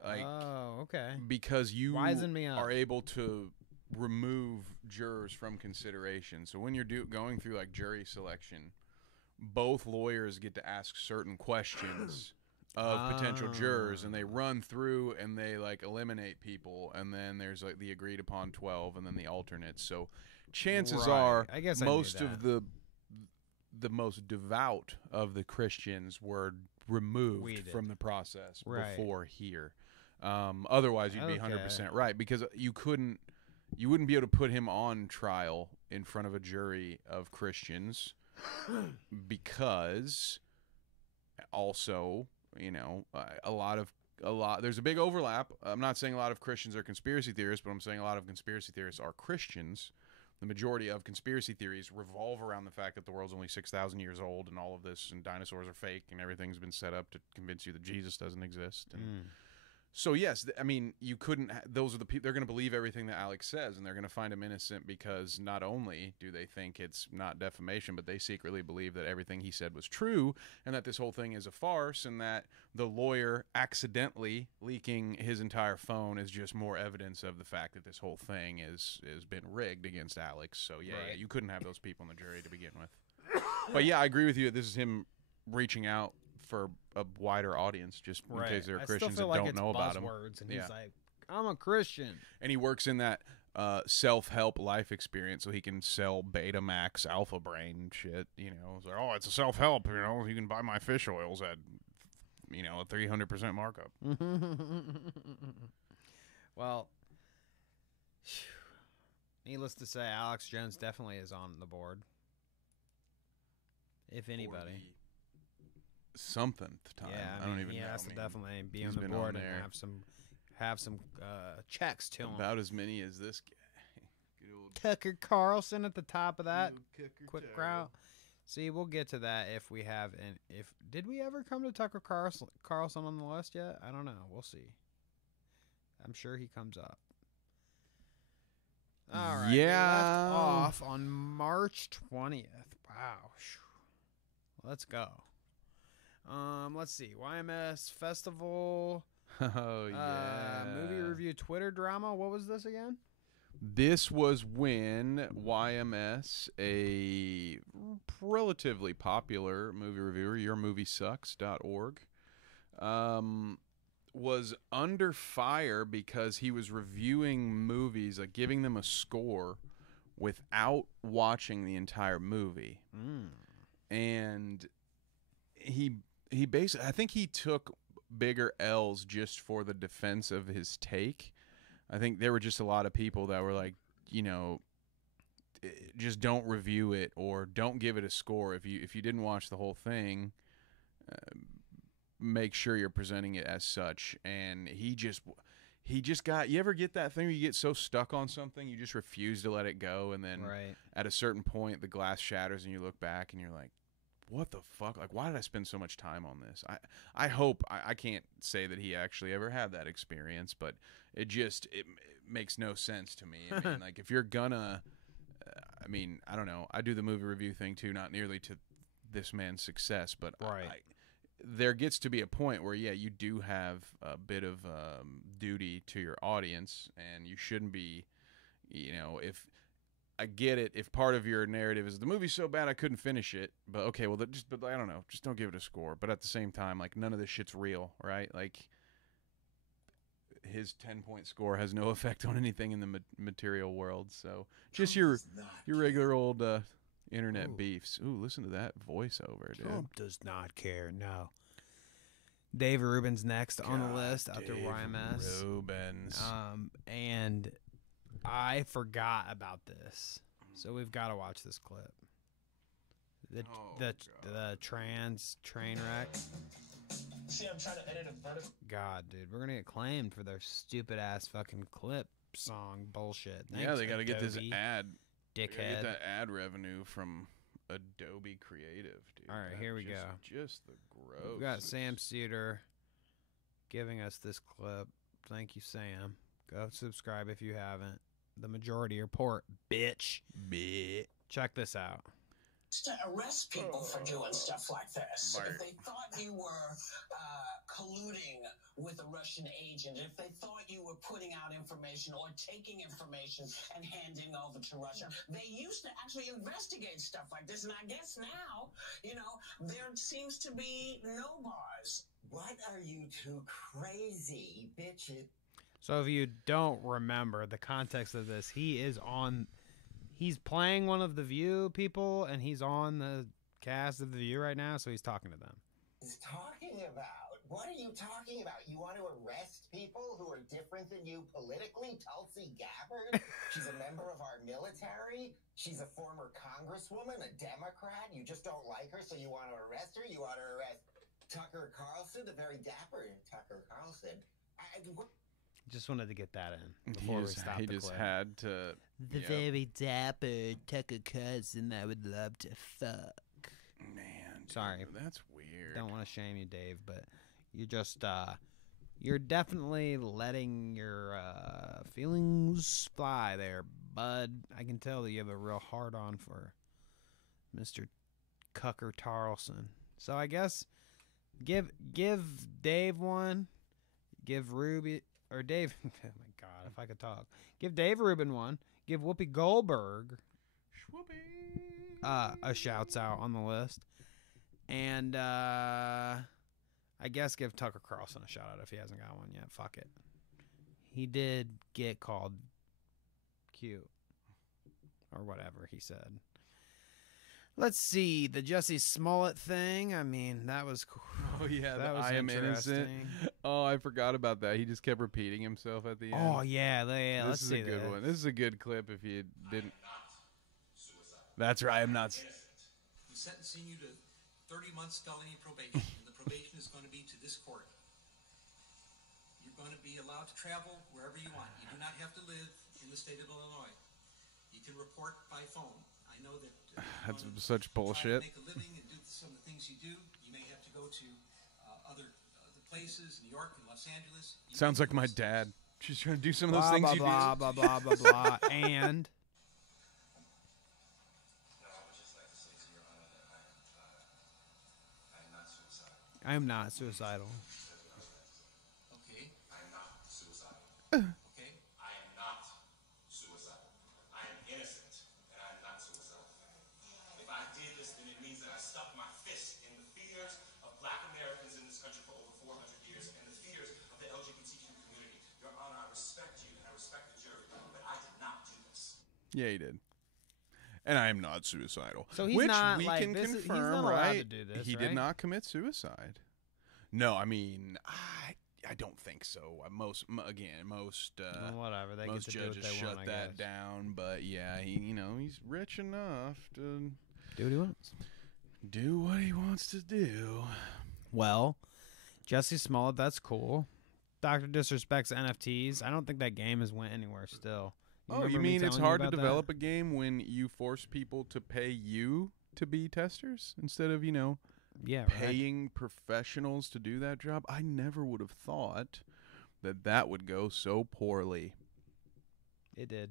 Oh, okay. Because you Wisen me up. are able to remove jurors from consideration. So when you're going through like jury selection, both lawyers get to ask certain questions of potential jurors, and they run through and they like eliminate people, and then there's like the agreed upon 12 and then the alternates. So chances Right. are I guess I knew most of that. the most devout of the Christians were removed Weeded. from the process Right. before here. Otherwise, you'd be Okay. 100% right, because you wouldn't be able to put him on trial in front of a jury of Christians because also you know, there's a big overlap. I'm not saying a lot of Christians are conspiracy theorists, but I'm saying a lot of conspiracy theorists are Christians. The majority of conspiracy theories revolve around the fact that the world's only 6,000 years old and all of this and dinosaurs are fake and everything's been set up to convince you that Jesus doesn't exist. And so yes, I mean, you couldn't. Those are the people. They're going to believe everything that Alex says, and they're going to find him innocent because not only do they think it's not defamation, but they secretly believe that everything he said was true, and that this whole thing is a farce, and that the lawyer accidentally leaking his entire phone is just more evidence of the fact that this whole thing has been rigged against Alex. So yeah, you couldn't have those people in the jury to begin with. But yeah, I agree with you. This is him reaching out for a wider audience, just in case there are Christians that don't know about him. And he's like, I'm a Christian. And he works in that self-help life experience, so he can sell Betamax Alpha Brain shit. You know, it's like, oh, it's a self-help. You know, you can buy my fish oils at, you know, a 300% markup. Well, needless to say, Alex Jones definitely is on the board. If anybody. Something time. Yeah, I don't even know. He has to definitely be on the board and have some checks to him. About as many as this guy. Good old Tucker Carlson at the top of that. Quick crowd. See, we'll get to that if we have. And did we ever come to Tucker Carlson on the list yet? I don't know. We'll see. I'm sure he comes up. All right. Yeah. We left off on March 20th. Wow. Let's go. Let's see. YMS Festival. Oh, yeah. Movie review Twitter drama. What was this again? This was when YMS, a relatively popular movie reviewer, yourmoviesucks.org, was under fire because he was reviewing movies, like giving them a score without watching the entire movie. And he basically, I think he took bigger L's just for the defense of his take. I think there were just a lot of people that were like, you know, just don't review it or don't give it a score. If you didn't watch the whole thing, make sure you're presenting it as such. And he just got, you ever get that thing where you get so stuck on something, you just refuse to let it go. And then at a certain point, the glass shatters and you look back and you're like, what the fuck? Like, why did I spend so much time on this? I hope, I can't say that he actually ever had that experience, but it makes no sense to me. I mean, like, if you're gonna, I mean, I don't know. I do the movie review thing too, not nearly to this man's success, but there gets to be a point where, yeah, you do have a bit of duty to your audience, and you shouldn't be, you know, if I get it, if part of your narrative is the movie's so bad I couldn't finish it, but okay, well, but I don't know, just don't give it a score. But at the same time, like, none of this shit's real, right? Like, his 10-point score has no effect on anything in the material world. So just your regular old internet beefs. Ooh, listen to that voiceover, dude. Trump does not care. No. Dave Rubin's next on the list after YMS. Rubens. And I forgot about this, so we've got to watch this clip. The trans train wreck. See, I'm trying to edit a vertical. God, dude, we're gonna get claimed for their stupid ass fucking clip song bullshit. Thanks, yeah, they got to get this ad. Dickhead. Get that ad revenue from Adobe Creative, dude. All right, here we go. Just the gross. We got Sam Suter giving us this clip. Thank you, Sam. Go subscribe if you haven't. The majority report, bitch. Check this out. To arrest people for doing stuff like this. If they thought you were colluding with a Russian agent, if they thought you were putting out information or taking information and handing over to Russia, they used to actually investigate stuff like this. And I guess now, you know, there seems to be no bars. What are you two crazy bitches? So if you don't remember the context of this, he's playing one of the View people, and he's on the cast of the View right now, so he's talking to them. He's talking about? What are you talking about? You want to arrest people who are different than you politically? Tulsi Gabbard? She's a member of our military? She's a former congresswoman, a Democrat? You just don't like her, so you want to arrest her? You want to arrest Tucker Carlson, the very dapper Tucker Carlson. Just wanted to get that in before we stop the He just clip. had to. The very dapper Tucker Carlson I would love to fuck. Man, dude, sorry, that's weird. Don't want to shame you, Dave, but you just you're definitely letting your feelings fly there, bud. I can tell that you have a real hard on for Mr. Tucker Carlson. So I guess give Dave one, give Ruby or Dave. Oh my God, if I could talk, give Dave Rubin one, give Whoopi Goldberg a shouts out on the list, and I guess give Tucker Carlson a shout out if he hasn't got one yet. Fuck it. He did get called cute or whatever he said. Let's see, the Jussie Smollett thing. I mean, that was cool. Oh yeah, that was I am innocent. interesting. Oh, I forgot about that. He just kept repeating himself at the end. Oh yeah, This is a good one. This is a good clip. If you didn't, that's right. I'm not. I'm sentencing you to 30 months felony probation, and the probation is going to be to this court. You're going to be allowed to travel wherever you want. You do not have to live in the state of Illinois. You can report by phone. I know that that's such bullshit. Make a living and do some of the things you do. You may have to go to other places, New York and Los Angeles. Sounds like my dad. She's trying to do some of those blah, things blah, you blah, do. blah blah blah blah blah. And I am not suicidal. Okay. I am not suicidal. Okay. I am not suicidal. I am innocent, and I am not suicidal. If I did this, then it means that I stuck my fist in the fears of Black Americans in this country for over 400 years, and the fears of the LGBTQ community. Your Honor, I respect you, and I respect the jury, but I did not do this. Yeah, he did. And I am not suicidal. So he's Which not, we like, can this is- he's confirm, not allowed right? to do this, he right? did not commit suicide. No, I mean, I don't think so. Most Well, whatever, they most get to do what judges they shut want, I that guess. down. But yeah, he's rich enough to Do what he wants. do what he wants to do. Well, Jussie Smollett, that's cool. Dr. Disrespect's NFTs. I don't think that game has went anywhere still. Oh, remember you me mean it's telling you hard to about that? develop a game when you force people to pay you to be testers instead of, Yeah, right. paying professionals to do that job? I never would have thought that would go so poorly. It did.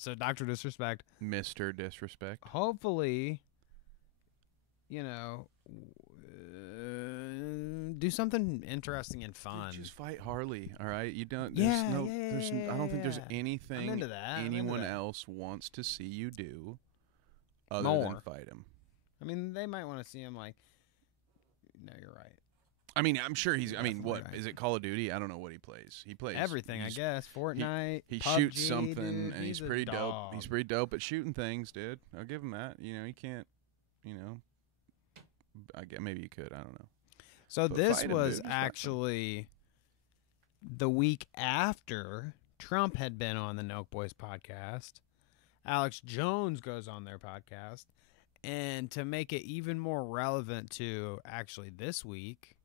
So, Dr. Disrespect. Mr. Disrespect. Hopefully, do something interesting and fun. Dude, just fight Harley, all right? You don't. Yeah, I don't think there's yeah. anything I'm into that. I'm into anyone that. else wants to see you do other More. than fight him. I mean, they might want to see him like. No, you're right. I mean, I'm sure he's. I mean, Definitely what right. is it? Call of Duty? I don't know what he plays. He plays Everything, I he's- guess. Fortnite. He PUBG, shoots something, dude, and he's a pretty dope. dog. He's pretty dope at shooting things, dude. I'll give him that. He can't. I guess maybe he could. I don't know. So But this fight him, was dude. Just fight him. actually the week after Trump had been on the Noke Boys podcast. Alex Jones goes on their podcast. And to make it even more relevant to actually this week,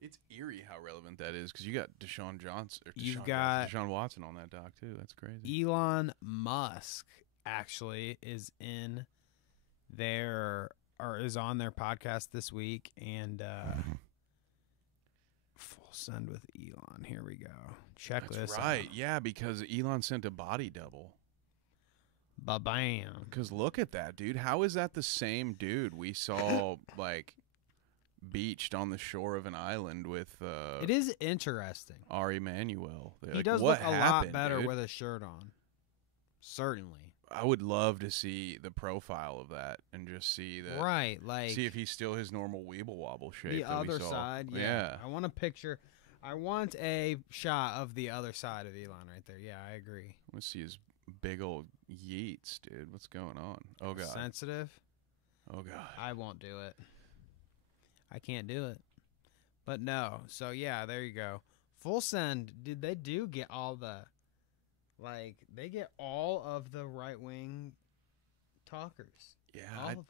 It's eerie how relevant that is because you got Deshaun Johnson. Or You've Deshaun got- Deshaun Watson on that doc too. That's crazy. Elon Musk actually is in their or is on their podcast this week, and full send with Elon. Here we go. Check That's this right. out. Yeah, because Elon sent a body double. Ba-bam. Because look at that, dude. How is that the same dude we saw like beached on the shore of an island with It is interesting. Ari Emanuel? He does look a lot better with a shirt on. Certainly. I would love to see the profile of that and just see that. Right, like see if he's still his normal weeble wobble shape. the that we other saw. side. Yeah. I want a picture. I want a shot of the other side of Elon right there. Yeah, I agree. Let's see his big old yeets, dude. What's going on? Oh god. Sensitive. Oh god. I won't do it. I can't do it. But no. So yeah, there you go. Full send. Dude, they do get all the they get all of the right wing talkers. Yeah, all of them.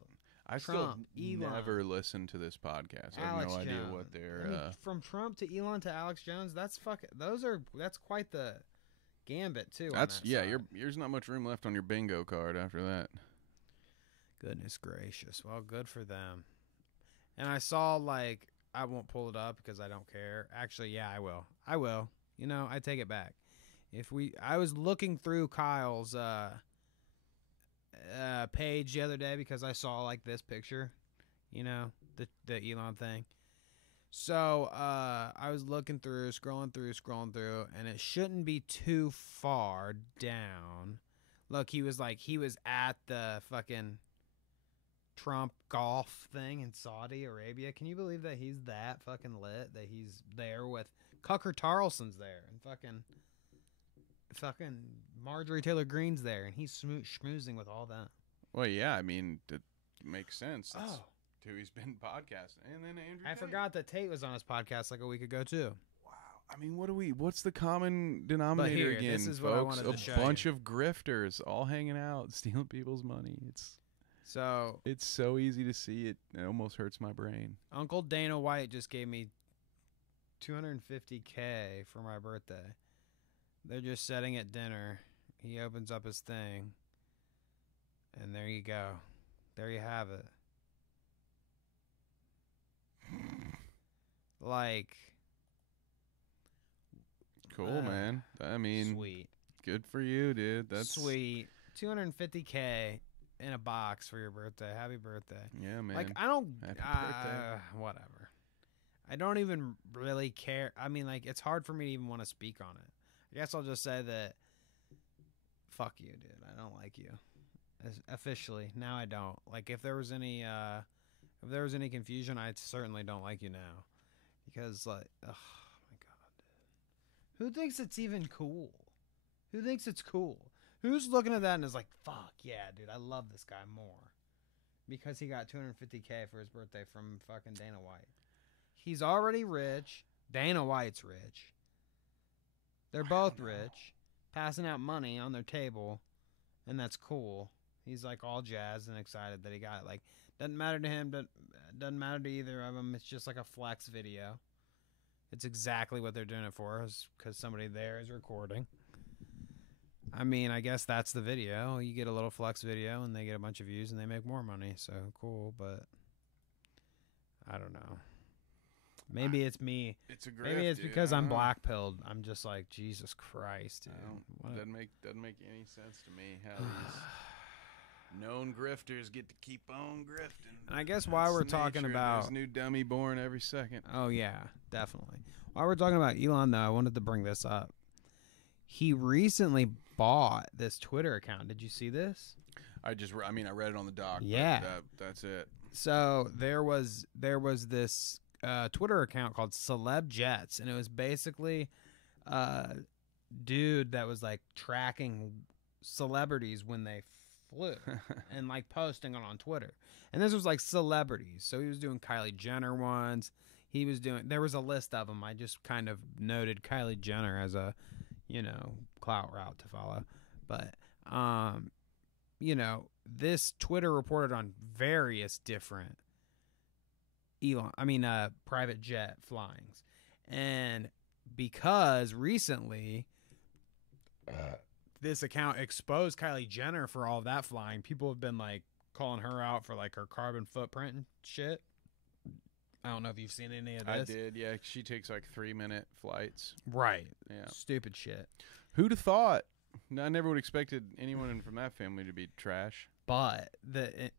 I Trump, still Elon, never listened to this podcast. I have Alex no idea Jones. what they're. I mean, from Trump to Elon to Alex Jones, that's quite the gambit too. That's on that side. There's not much room left on your bingo card after that. Goodness gracious. Well, good for them. And I saw, like, I won't pull it up because I don't care. Actually, yeah, I will. You know, I take it back. I was looking through Kyle's page the other day because I saw, like, this picture, you know, the Elon thing. So I was looking through, scrolling through, and it shouldn't be too far down. Look, he was at the fucking Trump golf thing in Saudi Arabia. Can you believe that he's that fucking lit? That he's there with Tucker Carlson's there and fucking Marjorie Taylor Greene's there, and he's schmoozing with all that. Well, yeah, I mean, it makes sense. That's Oh. who he's been podcasting. And then Andrew I Tate. forgot that Tate was on his podcast like a week ago too. I mean, what's the common denominator here, again, this is folks? what I wanted to show A bunch you. of grifters all hanging out, stealing people's money. It's so easy to see. It almost hurts my brain. Uncle Dana White just gave me $250K for my birthday. They're just sitting at dinner. He opens up his thing, and there you go. There you have it. Like, Cool, man. I mean, sweet. Good for you, dude. That's sweet. $250K in a box for your birthday. Happy birthday. Yeah, man. Like, I don't. Happy birthday. Whatever. I don't even really care. I mean, like, it's hard for me to even want to speak on it. I guess I'll just say that. Fuck you, dude. I don't like you. Officially, now I don't. Like, if there was any confusion, I certainly don't like you now, because like, oh my god, dude. Who thinks it's even cool? Who thinks it's cool? Who's looking at that and is like, fuck yeah, dude, I love this guy more because he got $250K for his birthday from fucking Dana White. He's already rich. Dana White's rich. They're both rich, passing out money on their table, and that's cool. He's like all jazzed and excited that he got it. Like, doesn't matter to him. Doesn't matter to either of them. It's just like a flex video. It's exactly what they're doing it for, because somebody there is recording. I mean, I guess that's the video. You get a little flex video, and they get a bunch of views, and they make more money. So cool, but I don't know. Maybe it's me. It's a grift, Maybe it's dude. because I I'm don't know. black-pilled. I'm just like, Jesus Christ, dude. What- Doesn't make any sense to me how these known grifters get to keep on grifting. And I guess while That's we're the talking nature. about- There's a new dummy born every second. Oh, yeah, definitely. While we're talking about Elon, though, I wanted to bring this up. He recently bought this Twitter account. Did you see this? I read it on the doc. but Yeah. That's it. So there was this Twitter account called Celeb Jets, and it was basically a dude that was like tracking celebrities when they flew and like posting it on Twitter. And this was like celebrities. So he was doing Kylie Jenner ones. There was a list of them. I just kind of noted Kylie Jenner as a, clout route to follow. But, this Twitter reported on various different private jet flyings. And because recently this account exposed Kylie Jenner for all of that flying, people have been like calling her out for like her carbon footprint and shit. I don't know if you've seen any of this. I did, yeah. She takes like 3-minute flights. Right. Yeah. Stupid shit. Who'd have thought? I never would have expected anyone from that family to be trash. But the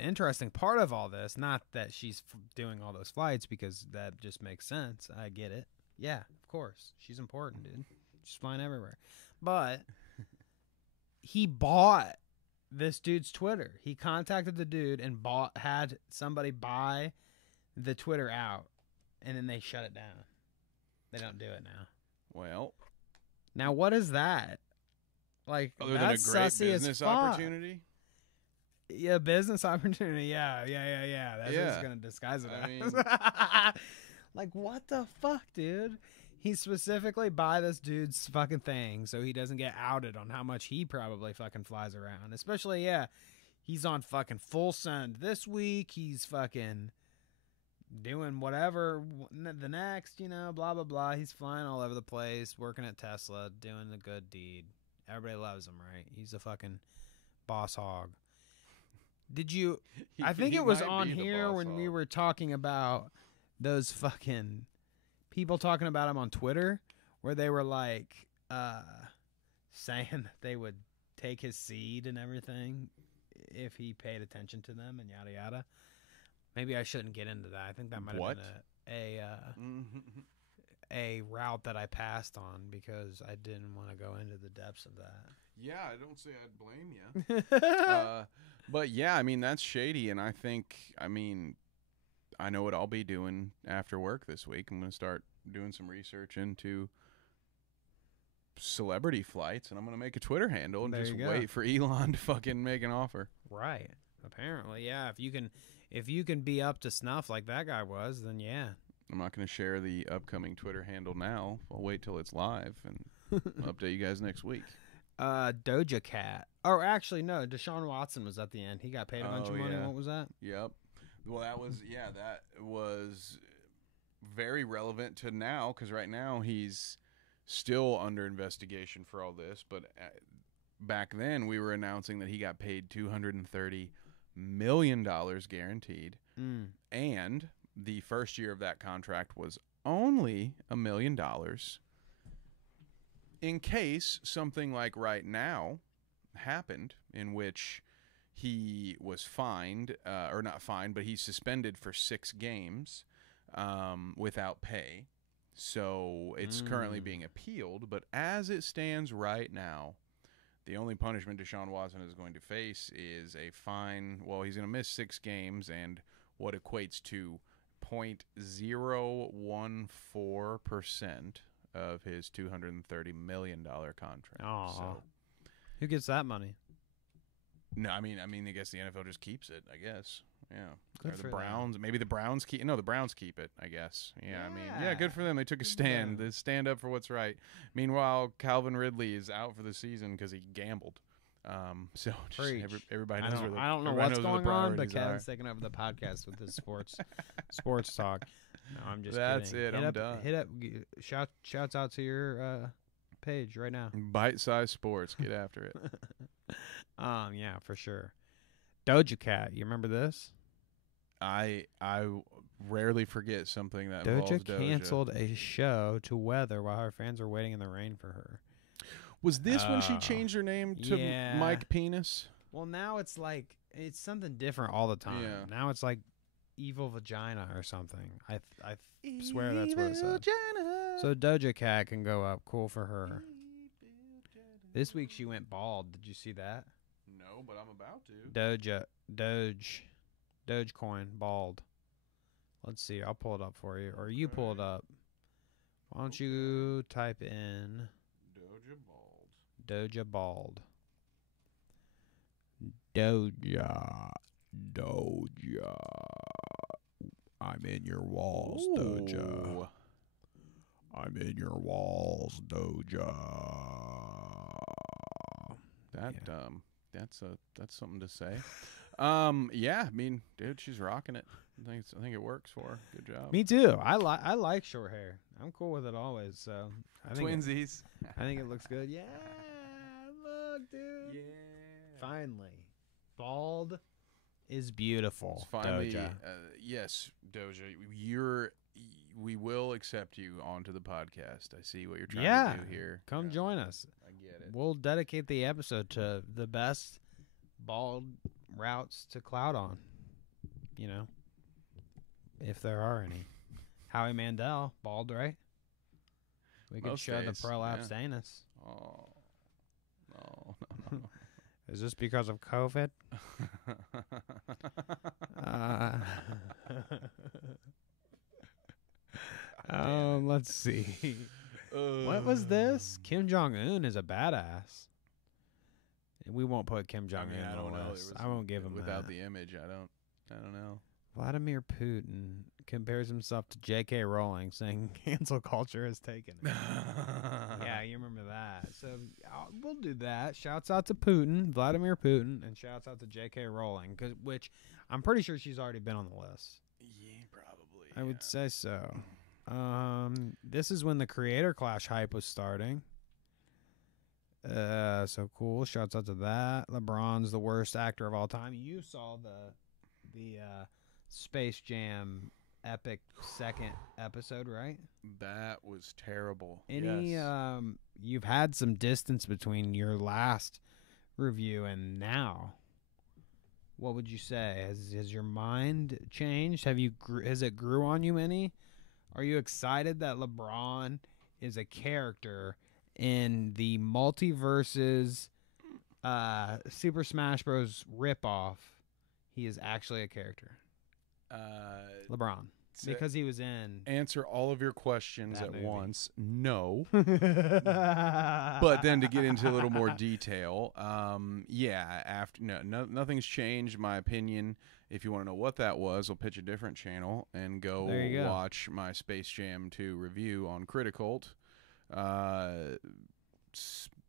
interesting part of all this, not that she's doing all those flights, because that just makes sense. I get it. Yeah, of course. She's important, dude. She's flying everywhere. But he bought this dude's Twitter. He contacted the dude and had somebody buy the Twitter out, and then they shut it down. They don't do it now. Well, now what is that? Like, other than a that's great sussy as business fuck. opportunity? Yeah, business opportunity. Yeah. That's what he's gonna disguise it as. Like, what the fuck, dude? He specifically buy this dude's fucking thing so he doesn't get outed on how much he probably fucking flies around. Especially, He's on fucking full send this week. He's fucking doing whatever the next, blah, blah, blah. He's flying all over the place, working at Tesla, doing the good deed. Everybody loves him, right? He's a fucking boss hog. Did you... I think it was on here when we were talking about those fucking people talking about him on Twitter, where they were like saying that they would take his seed and everything if he paid attention to them and yada yada. Maybe I shouldn't get into that. I think that might have been a route that I passed on because I didn't want to go into the depths of that. Yeah, I don't say I'd blame you. But yeah, I mean, that's shady, and I know what I'll be doing after work this week. I'm going to start doing some research into celebrity flights, and I'm going to make a Twitter handle and just wait for Elon to fucking make an offer. Right. Apparently, yeah. If you can be up to snuff like that guy was, then yeah. I'm not going to share the upcoming Twitter handle now. I'll wait till it's live and update you guys next week. Doja Cat. Oh, actually, no. Deshaun Watson was at the end. He got paid a bunch of money. Yeah. What was that? Yep. Well, that was very relevant to now because right now he's still under investigation for all this. But back then we were announcing that he got paid $230 million guaranteed. And the first year of that contract was only $1 million. In case something like right now happened in which he was fined, or not fined, but he's suspended for 6 games without pay. So it's currently being appealed. But as it stands right now, the only punishment Deshaun Watson is going to face is a fine. Well, he's going to miss 6 games and what equates to 0.014% of his $230 million contract. Aww. So, who gets that money? No, I mean, I guess the NFL just keeps it. I guess, yeah. Good or for the Browns. them. Maybe the Browns keep. No, the Browns keep it. I guess. Yeah, I mean, yeah, good for them. They took a stand. They stand up for what's right. Meanwhile, Calvin Ridley is out for the season because he gambled. So just everybody knows where the I don't know what's going on, but Kevin's taking over the podcast with his sports talk. No, I'm just That's kidding. it. I'm done. Hit up. Shouts out to your page right now. Bite Size Sports. Get after it. Yeah, for sure. Doja Cat. You remember this? I rarely forget something that involves Doja. Canceled a show to weather while her fans were waiting in the rain for her. Was this when she changed her name to Mike Penis? Well, now it's like it's something different all the time. Yeah. Now it's like Evil Vagina or something. I swear that's what it said. So Doja Cat can go up. Cool for her. This week she went bald. Did you see that? No, but I'm about to. Dogecoin bald. Let's see. I'll pull it up for you, or you pull it up. Why don't you type in Doja bald? Doja bald. Doja. I'm in your walls, Doja. I'm in your walls, Doja. That's something to say. Yeah, I mean, dude, she's rocking it. I think it works for her. Good job. Me too. I like short hair. I'm cool with it always. So Twinsies. I think it looks good. Yeah, look, dude. Yeah. Finally, bald is beautiful. It's finally, Doja. Yes, Doja. We will accept you onto the podcast. I see what you're trying to do here. Come join us. I get it. We'll dedicate the episode to the best bald routes to Clout on. You know, if there are any. Howie Mandel, bald, right? We could show the prolapsed anus. Oh, no. Is this because of COVID? Let's see. What was this? Kim Jong-un is a badass. We won't put Kim Jong-un on the list. I won't give him without that. the image. I don't know. Vladimir Putin compares himself to J.K. Rowling, saying cancel culture has taken it. Yeah, you remember that. So we'll do that. Shouts out to Putin, Vladimir Putin, and shouts out to J.K. Rowling, which I'm pretty sure she's already been on the list. Yeah, probably. I would say so. This is when the Creator Clash hype was starting. So cool. Shouts out to that. LeBron's the worst actor of all time. You saw the Space Jam epic second episode, right? That was terrible. Yes. You've had some distance between your last review and now. What would you say? Has your mind changed? Has it grew on you any? Are you excited that LeBron is a character in the Multiverses Super Smash Bros. Ripoff? He is actually a character. LeBron. Because he was in... Answer all of your questions that at movie. once. No. But then to get into a little more detail, nothing's changed, my opinion. If you want to know what that was, I'll pitch a different channel and go watch my Space Jam 2 review on Criticult.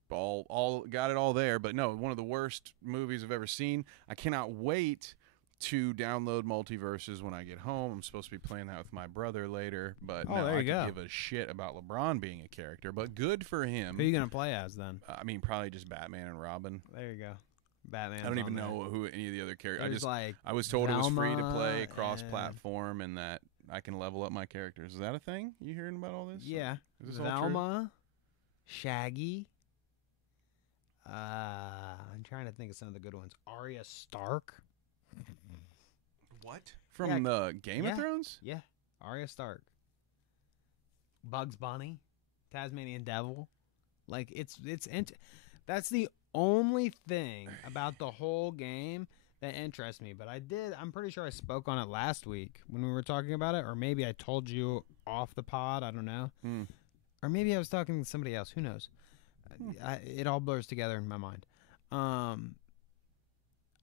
All got it all there, but no, one of the worst movies I've ever seen. I cannot wait to download Multiverses when I get home. I'm supposed to be playing that with my brother later, but no, I could give a shit about LeBron being a character, but good for him. Who are you going to play as then? I mean, probably just Batman and Robin. There you go. Batman. I don't even know who any of the other characters. Like I was told Velma it was free to play cross-platform and that I can level up my characters. Is that a thing? You hearing about all this? Yeah. Is this all true? Velma, Shaggy. I'm trying to think of some of the good ones. Arya Stark. What? From the Game of Thrones? Yeah. Arya Stark. Bugs Bunny. Tasmanian Devil. Like, that's the only thing about the whole game that interests me. But I'm pretty sure I spoke on it last week when we were talking about it. Or maybe I told you off the pod. I don't know. Or maybe I was talking to somebody else. Who knows? It all blurs together in my mind.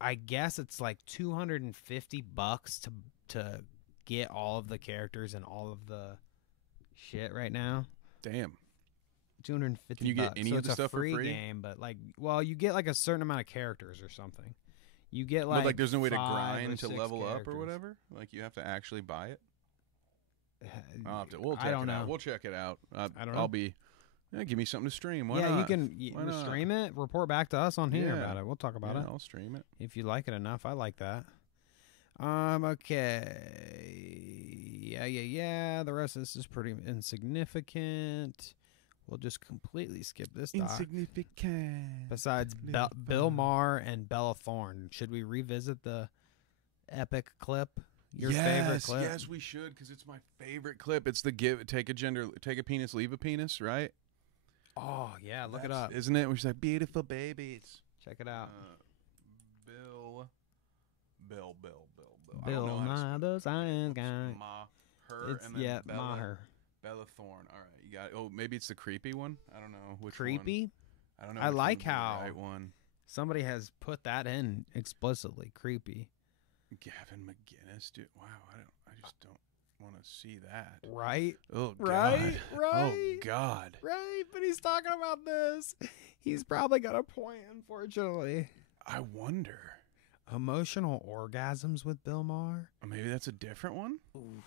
I guess it's like $250 to get all of the characters and all of the shit right now. Damn. $250. Can you get any so of the it's stuff a free for free? game, but you get like a certain amount of characters or something. You get like, but like there's no way to 5 or grind to 6 level characters. up or whatever? Like you have to actually buy it? I don't know. We'll check it out. I don't know. I'll be... Yeah, give me something to stream. Why yeah, not? you can stream it, report back to us on here about it. We'll talk about it. I'll stream it. If you like it enough, I like that. Okay. Yeah. The rest of this is pretty insignificant. We'll just completely skip this doc. Insignificant. Besides Bill Maher and Bella Thorne, should we revisit the epic clip? Your favorite clip? Yes, we should, because it's my favorite clip. It's the take a penis, leave a penis, right? Oh, yeah, look it up. Isn't it? We're just like, beautiful babies. Check it out. Bill. Bill Maher, the science guy. Maher. Maher. Bella Thorne. All right, you got it. Oh, maybe it's the creepy one? I don't know which Creepy? one. I don't know. I like one's the how right one. somebody has put that in explicitly. Creepy. Gavin McGinnis, dude. Wow, I just don't want to see that. Right? Oh, God. Right? Oh, God. Right, but he's talking about this. He's probably got a point, unfortunately. I wonder. Emotional orgasms with Bill Maher? Maybe that's a different one? Oof.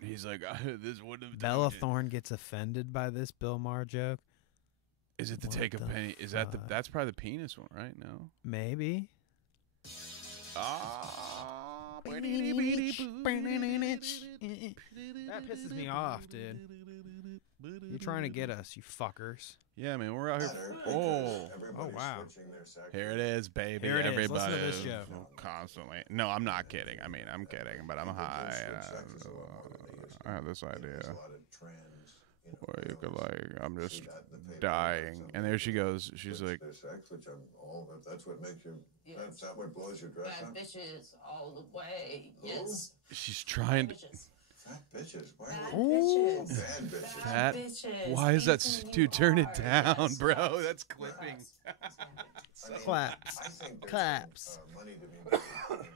He's like, this wouldn't have... Bella Thorne gets offended by this Bill Maher joke. Is it the take a penny? Is that that's probably the penis one, right? No? Maybe. That pisses me off, dude. You're trying to get us, you fuckers. Yeah, man, we're out here. Oh, wow. Here it is, baby. Here it is. Everybody Listen to this show. Constantly. No, I'm not kidding. I mean, I'm kidding, but I'm high. I have this idea where you could I'm just dying, and there she goes. She's like, that's what makes you. That's not what blows your dress up. Bad bitches all the way. Yes. She's trying to. Fat bitches. Why Ooh. Bad bitches. Fat. bitches. Why is that? Dude, turn it down, bro. That's clipping. Claps. I think Claps. money to be made in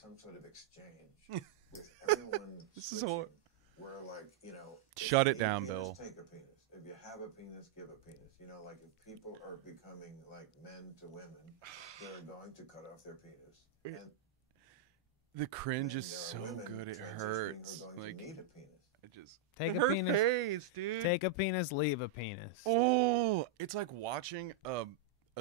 some sort of exchange. with everyone This is hor- where, like, you know, Shut it if you down, penis, Bill. Take a penis. If you have a penis, give a penis. You know, like if people are becoming like men to women, they're going to cut off their penis. And the cringe is there are so women good it transitioning hurts. who are going Like to need a penis. I just Take it a hurts penis. face, dude. Take a penis. Leave a penis. Oh, it's like watching a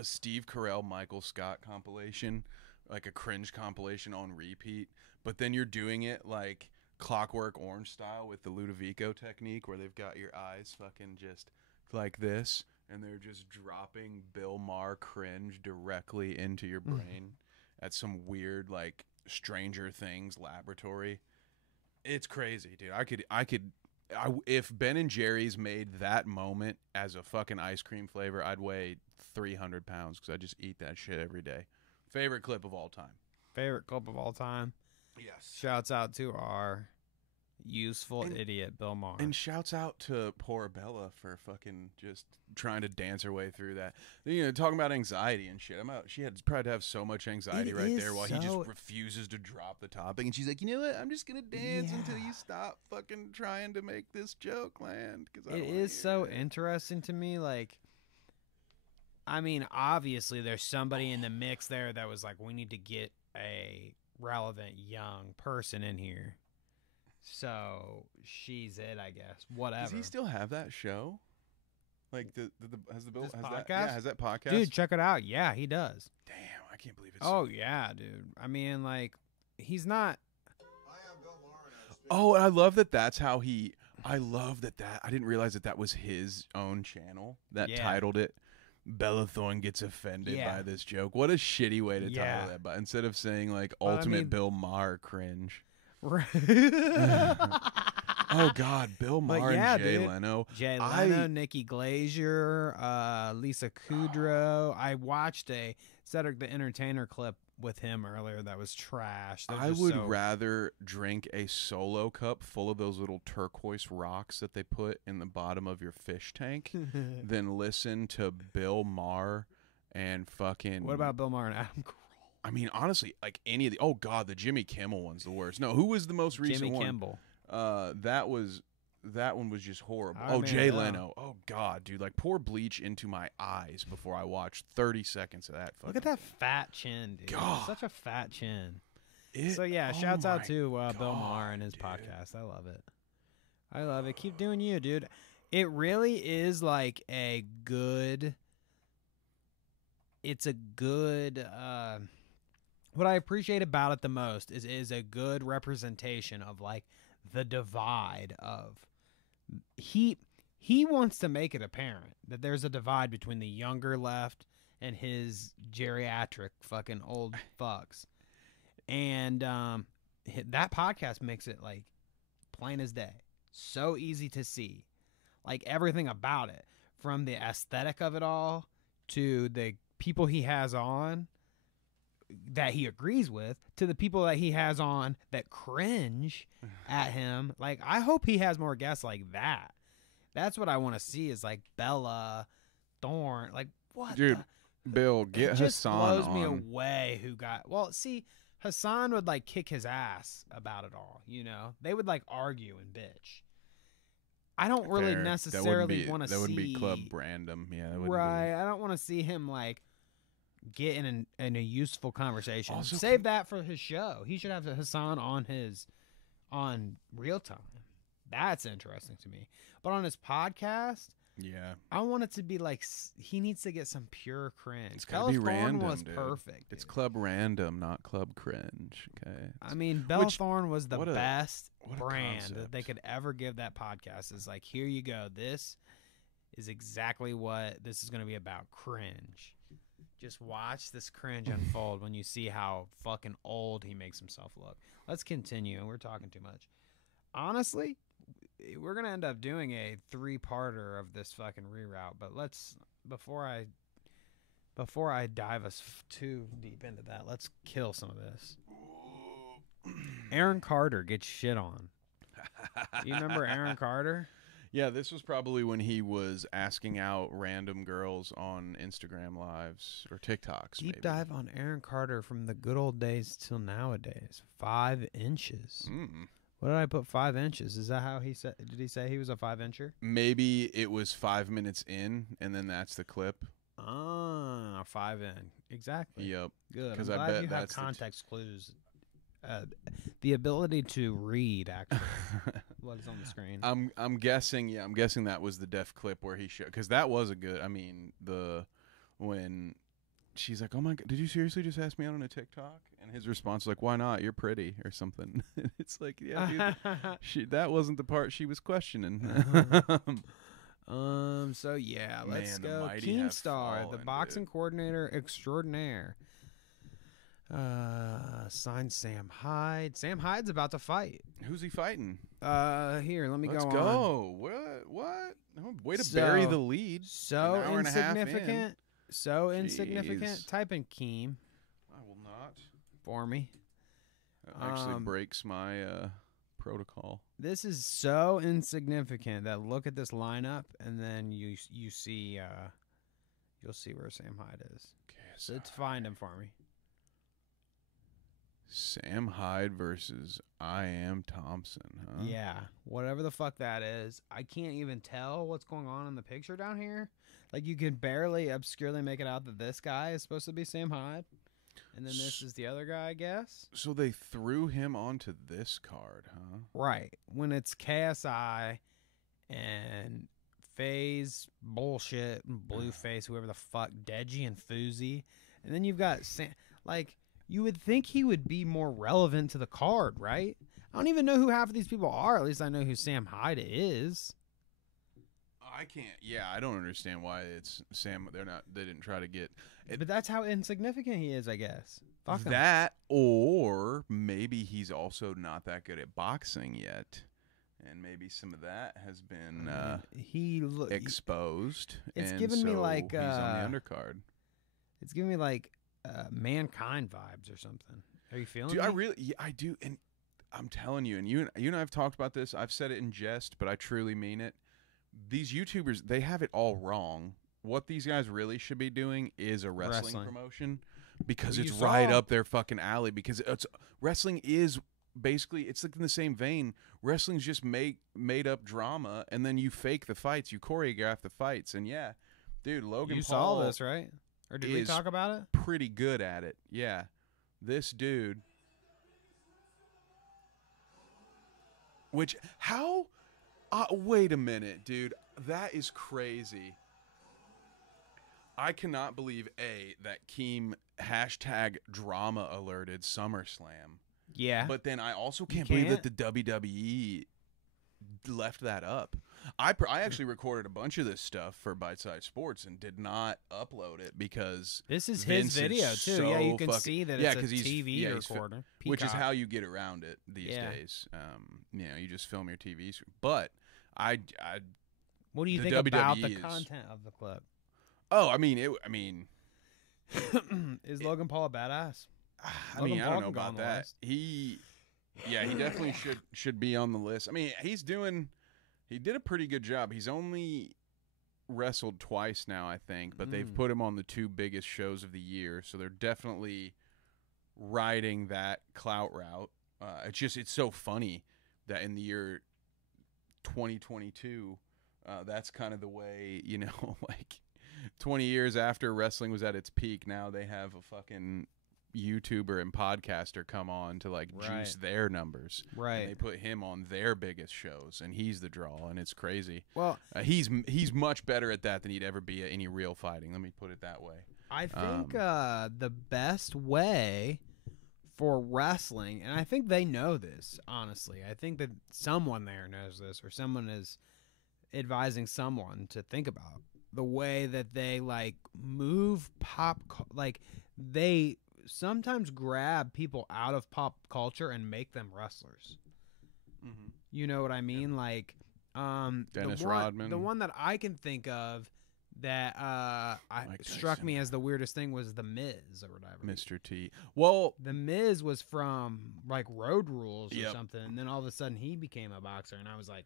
Steve Carell Michael Scott compilation, like a cringe compilation on repeat, but then you're doing it like Clockwork Orange style with the Ludovico technique where they've got your eyes fucking just like this and they're just dropping Bill Maher cringe directly into your brain at some weird like Stranger Things laboratory. It's crazy, dude. If Ben and Jerry's made that moment as a fucking ice cream flavor, I'd weigh 300 pounds because I just eat that shit every day. Favorite clip of all time. Favorite clip of all time. Yes. Shouts out to our useful idiot, Bill Maher. And shouts out to poor Bella for fucking just trying to dance her way through that. You know, talking about anxiety and shit. She had probably to have so much anxiety It right is there while he just refuses to drop the topic. And she's like, you know what? I'm just going to dance until you stop fucking trying to make this joke land. It is so interesting to me. Like, I mean, obviously there's somebody in the mix there that was like, we need to get a relevant young person in here. So she's it, I guess. Whatever. Does he still have that show? Like has that podcast? Dude, check it out. Yeah, he does. Damn, I can't believe it. Oh yeah, dude. I mean, like, he's not. Oh, I love that. That's how he. I love that. I didn't realize that was his own channel that titled it. Bella Thorne gets offended by this joke. What a shitty way to title that. But instead of saying like ultimate Bill Maher cringe. Right. Oh God, Bill Maher and Jay Leno. Jay Leno, Nikki Glazier, Lisa Kudrow. I watched a Cedric the Entertainer clip with him earlier that was trash. I would rather drink a Solo cup full of those little turquoise rocks that they put in the bottom of your fish tank than listen to Bill Maher and fucking. What about Bill Maher and Adam Carolla? I mean, honestly, like any of the. Oh God, the Jimmy Kimmel one's the worst. No, who was the most recent one? Jimmy Kimmel. That one was just horrible. Jay Leno. Oh God, dude, like pour bleach into my eyes before I watched 30 seconds of that. Look at that fat chin, dude. God. Such a fat chin. So yeah, shouts out to Bill Maher and his podcast. I love it. I love it. Keep doing you, dude. It really is like a good. It's a good. What I appreciate about it the most is a good representation of like the divide of he wants to make it apparent that there's a divide between the younger left and his geriatric fucking old fucks. And that podcast makes it like plain as day. So easy to see. Like everything about it, from the aesthetic of it all to the people he has on that he agrees with, to the people that he has on that cringe at him. Like, I hope he has more guests like that. That's what I want to see, is like Bella Thorne. Like, what? Dude, Bill, get it just Hassan blows on. me away. See, Hassan would like kick his ass about it all. You know, they would like argue and bitch. I don't really necessarily want to see. That wouldn't be Club Random. Yeah, that right. I don't want to see him like get in a useful conversation. Also, save that for his show. He should have Hassan on Real Time. That's interesting to me. But on his podcast, yeah, I want it to be like he needs to get some pure cringe. It's gotta be random. Was dude. perfect. It's Club Random, not Club Cringe. Okay. I mean, Bella Thorne was the best brand that they could ever give that podcast. Is like, here you go. This is exactly what this is going to be about. Cringe. Just watch this cringe unfold when you see how fucking old he makes himself look. Let's continue. We're talking too much. Honestly, we're going to end up doing a 3-parter of this fucking reroute, but let's before I dive us too deep into that, let's kill some of this. Aaron Carter gets shit on. You remember Aaron Carter? Yeah, this was probably when he was asking out random girls on Instagram lives or TikToks. Deep maybe. dive on Aaron Carter from the good old days till nowadays. 5 inches. What did I put 5 inches? Is that how he said? Did he say he was a 5-incher? Maybe it was 5 minutes in, and then that's the clip. 5 in. Exactly. Yep. Good. Because I'm I glad bet you have that's context clues. The ability to read, actually, what is on the screen. I'm guessing. Yeah, I'm guessing that was the deaf clip where he showed. Because that was a good. I mean, when she's like, "Oh my God, did you seriously just ask me out on a TikTok?" And his response was like, "Why not? You're pretty," or something. It's like, yeah, dude, that wasn't the part she was questioning. So yeah, let's Man, go. Keemstar, the boxing coordinator extraordinaire. Signed Sam Hyde. Sam Hyde's about to fight. Who's he fighting? Here, let me Let's go. go. What? Oh, way to bury the lead. So an hour and a half in. insignificant. So Jeez. insignificant. Type in Keem. I will not. For me. That actually breaks my protocol. This is so insignificant that look at this lineup and then you see you'll see where Sam Hyde is. Okay, so let's find him for me. Sam Hyde versus I Am Thompson, huh? Yeah, whatever the fuck that is. I can't even tell what's going on in the picture down here. Like, you can barely obscurely make it out that this guy is supposed to be Sam Hyde. And then this is the other guy, I guess. So they threw him onto this card, huh? Right. When it's KSI and FaZe bullshit, Blueface, whoever the fuck, Deji and Fuzi. And then you've got Sam. Like, you would think he would be more relevant to the card, right? I don't even know who half of these people are. At least I know who Sam Hyde is. I can't. Yeah, I don't understand why it's Sam. They didn't try to get it. But that's how insignificant he is, I guess. Fuck him. That, or maybe he's also not that good at boxing yet, and maybe some of that has been exposed. It's and giving me so like he's on the undercard. It's giving me like Mankind vibes or something. Are you feeling? Dude, I do, and I'm telling you, and you and I have talked about this. I've said it in jest, but I truly mean it. These YouTubers, they have it all wrong. What these guys really should be doing is a wrestling promotion, because it's right up their fucking alley. Because wrestling is basically, it's like in the same vein. Wrestling's just made up drama, and then you fake the fights, you choreograph the fights, and yeah, dude, Logan You Paul saw this, right? Or did we talk about it? Pretty good at it, yeah. This dude, which how? Wait a minute, dude. That is crazy. I cannot believe, that Keem #drama alerted SummerSlam. Yeah. But then I also can't believe that the WWE left that up. I actually recorded a bunch of this stuff for Bite Size Sports and did not upload it because this is Vince his video is too. so Yeah, you can see that it's a TV he's recorder, which is Peacock. how you get around it these days. You just film your TV screen. But what do you think WWE about the content of the clip? Oh, I mean, is Logan Paul a badass? I mean, I don't know about that. He definitely should be on the list. I mean, he did a pretty good job. He's only wrestled twice now, I think, but they've put him on the 2 biggest shows of the year, so they're definitely riding that clout route. It's so funny that in the year 2022, that's kind of the way, like 20 years after wrestling was at its peak, now they have a fucking YouTuber and podcaster come on to like juice their numbers. Right. And they put him on their biggest shows, and he's the draw, and it's crazy. Well, he's much better at that than he'd ever be at any real fighting. Let me put it that way. I think the best way for wrestling, and I think they know this, honestly. I think that someone there knows this, or someone is advising someone to think about the way that they like move like they sometimes grab people out of pop culture and make them wrestlers. Mm-hmm. You know what I mean? Yeah. Like Dennis Rodman. The one that I can think of that struck me as the weirdest thing was The Miz or whatever. Mr. T. Well, The Miz was from like Road Rules or something, and then all of a sudden he became a boxer, and I was like,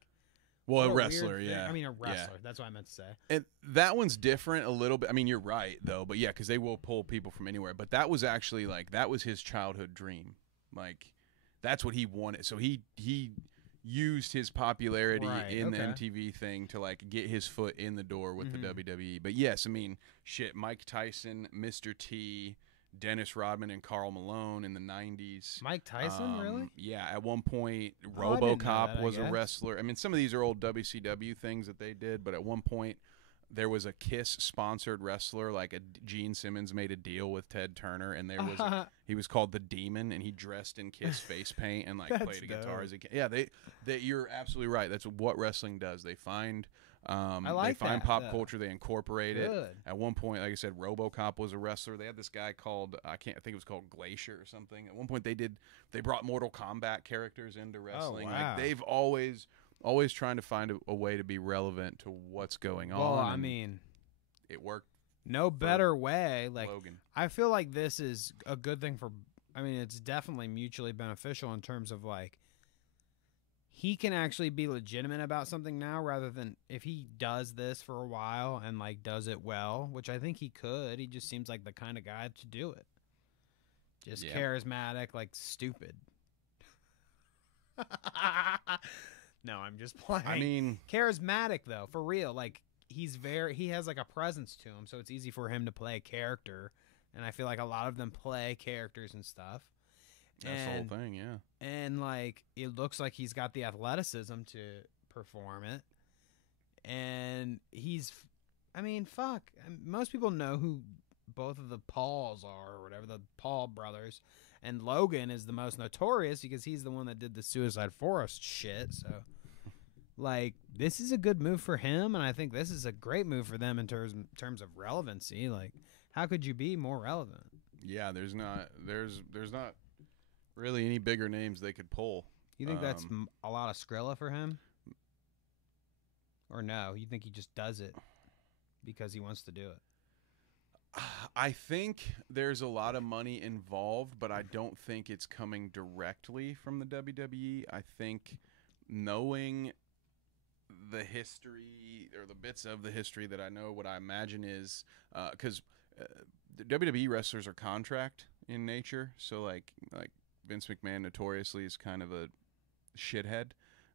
Well, a What wrestler, weird thing. yeah. I mean, a Yeah. wrestler. That's what I meant to say. And that one's different a little bit. I mean, you're right though, but yeah, because they will pull people from anywhere. But that was actually like that was his childhood dream. Like that's what he wanted. So he used his popularity in the MTV thing to like get his foot in the door with the WWE. But yes, I mean, shit, Mike Tyson, Mr. T, Dennis Rodman, and Karl Malone in the 90s. Mike Tyson, really? Yeah, at one point, Oh, I didn't know RoboCop that, I was a guess. wrestler. I mean, some of these are old WCW things that they did, but at one point, there was a Kiss-sponsored wrestler, like Gene Simmons made a deal with Ted Turner, and there was he was called the Demon, and he dressed in Kiss face paint and like That's played a guitar dope. as a kid. Yeah, they you're absolutely right. That's what wrestling does. They find like they find that, pop though. culture, they incorporate it. Good. At one point, like I said, RoboCop was a wrestler. They had this guy called I think it was called Glacier or something. At one point, they brought Mortal Kombat characters into wrestling. wow. Like they've always trying to find a way to be relevant to what's going on. Well, I and mean, it worked. no better way. Like, Logan. I feel like this is a good thing for. I mean, it's definitely mutually beneficial in terms of like he can actually be legitimate about something now, rather than if he does this for a while and like does it well, which I think he could. He just seems like the kind of guy to do it. Just Yeah. charismatic, like stupid. No, I'm just playing. I mean, charismatic though, for real. Like he has like a presence to him, so it's easy for him to play a character. And I feel like a lot of them play characters and stuff. that's the whole thing, yeah. And like it looks like he's got the athleticism to perform it. And I mean, fuck. Most people know who both of the Pauls are, or whatever, the Paul brothers. And Logan is the most notorious because he's the one that did the Suicide Forest shit. So, like, this is a good move for him, and I think this is a great move for them in terms of relevancy. Like, how could you be more relevant? Yeah, there's not really any bigger names they could pull. You think that's a lot of Skrilla for him? Or no? You think he just does it because he wants to do it? I think there's a lot of money involved, but I don't think it's coming directly from the WWE. I think knowing the history or the bits of the history that I know, what I imagine is because the WWE wrestlers are contract in nature, so like Vince McMahon notoriously is kind of a shithead,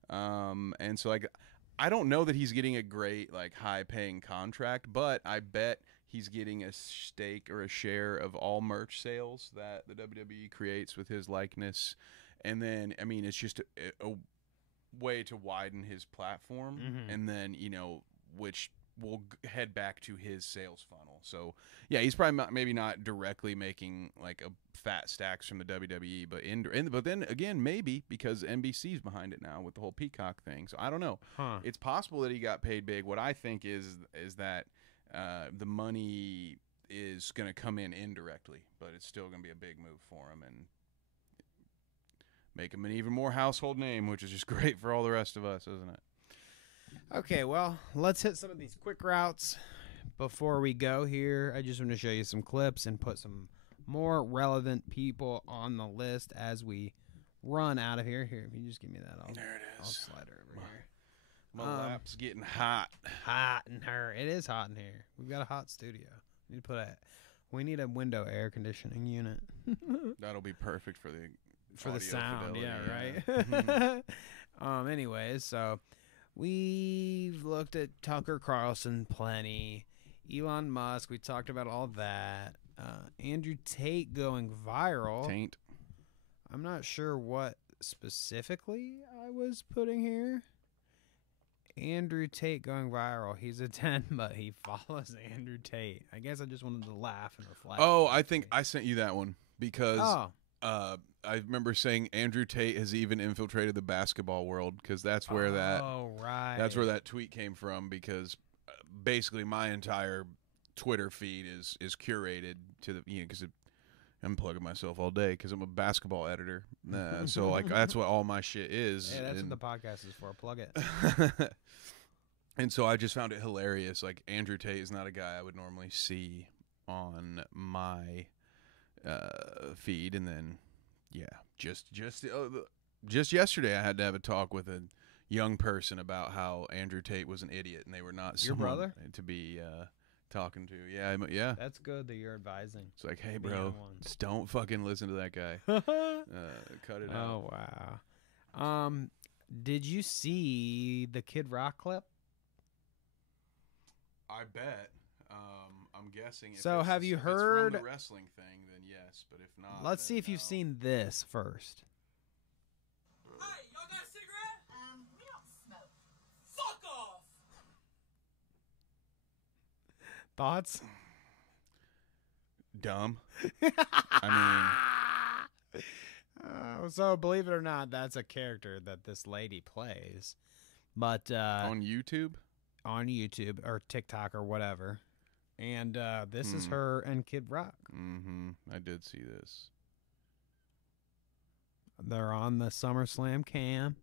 and so like I don't know that he's getting a great like high paying contract, but I bet he's getting a stake or a share of all merch sales that the WWE creates with his likeness. And then, I mean, it's just a way to widen his platform. And then, which will head back to his sales funnel. So, yeah, he's probably maybe not directly making like a fat stacks from the WWE, but then again, maybe because NBC's behind it now with the whole Peacock thing. So I don't know. It's possible that he got paid big. What I think is that the money is going to come in indirectly, but it's still going to be a big move for him and make him an even more household name, which is just great for all the rest of us, isn't it? Okay, well, let's hit some of these quick routes before we go here. I just want to show you some clips and put some more relevant people on the list as we run out of here. Here, if you just give me that, there it I'll is. slide her over here. My lap's getting hot. Hot in here. It is hot in here. We've got a hot studio. We need a window air conditioning unit. That'll be perfect for the audio sound. fidelity, Yeah, right. Anyways, so we've looked at Tucker Carlson plenty. Elon Musk. We talked about all that. Andrew Tate going viral. Taint. I'm not sure what specifically I was putting here. Andrew Tate going viral. He's a 10, but he follows Andrew Tate. I guess I just wanted to laugh and reflect. Oh, I think I sent you that one because I remember saying Andrew Tate has even infiltrated the basketball world because that's where that's where that tweet came from, because basically my entire Twitter feed is curated to the because I'm plugging myself all day because I'm a basketball editor. So like that's what all my shit is. Hey, that's what the podcast is for. Plug it. And so I just found it hilarious. Like Andrew Tate is not a guy I would normally see on my feed. And then just yesterday I had to have a talk with a young person about how Andrew Tate was an idiot and they were not Your someone brother to be talking to. Yeah. That's good that you're advising. It's like, hey, the bro, young ones. just don't fucking listen to that guy. Cut it out. Oh wow. Did you see the Kid Rock clip? I bet. I'm guessing. If So it's have the- you if it's heard? from the wrestling thing? Then yes, but if not, Let's then see if you've no. seen this first. Hey, y'all got a cigarette? We don't smoke. Fuck off! Thoughts? Dumb. I So believe it or not, that's a character that this lady plays. But on YouTube? On YouTube or TikTok or whatever. And this is her and Kid Rock. Mm-hmm. I did see this. They're on the SummerSlam cam.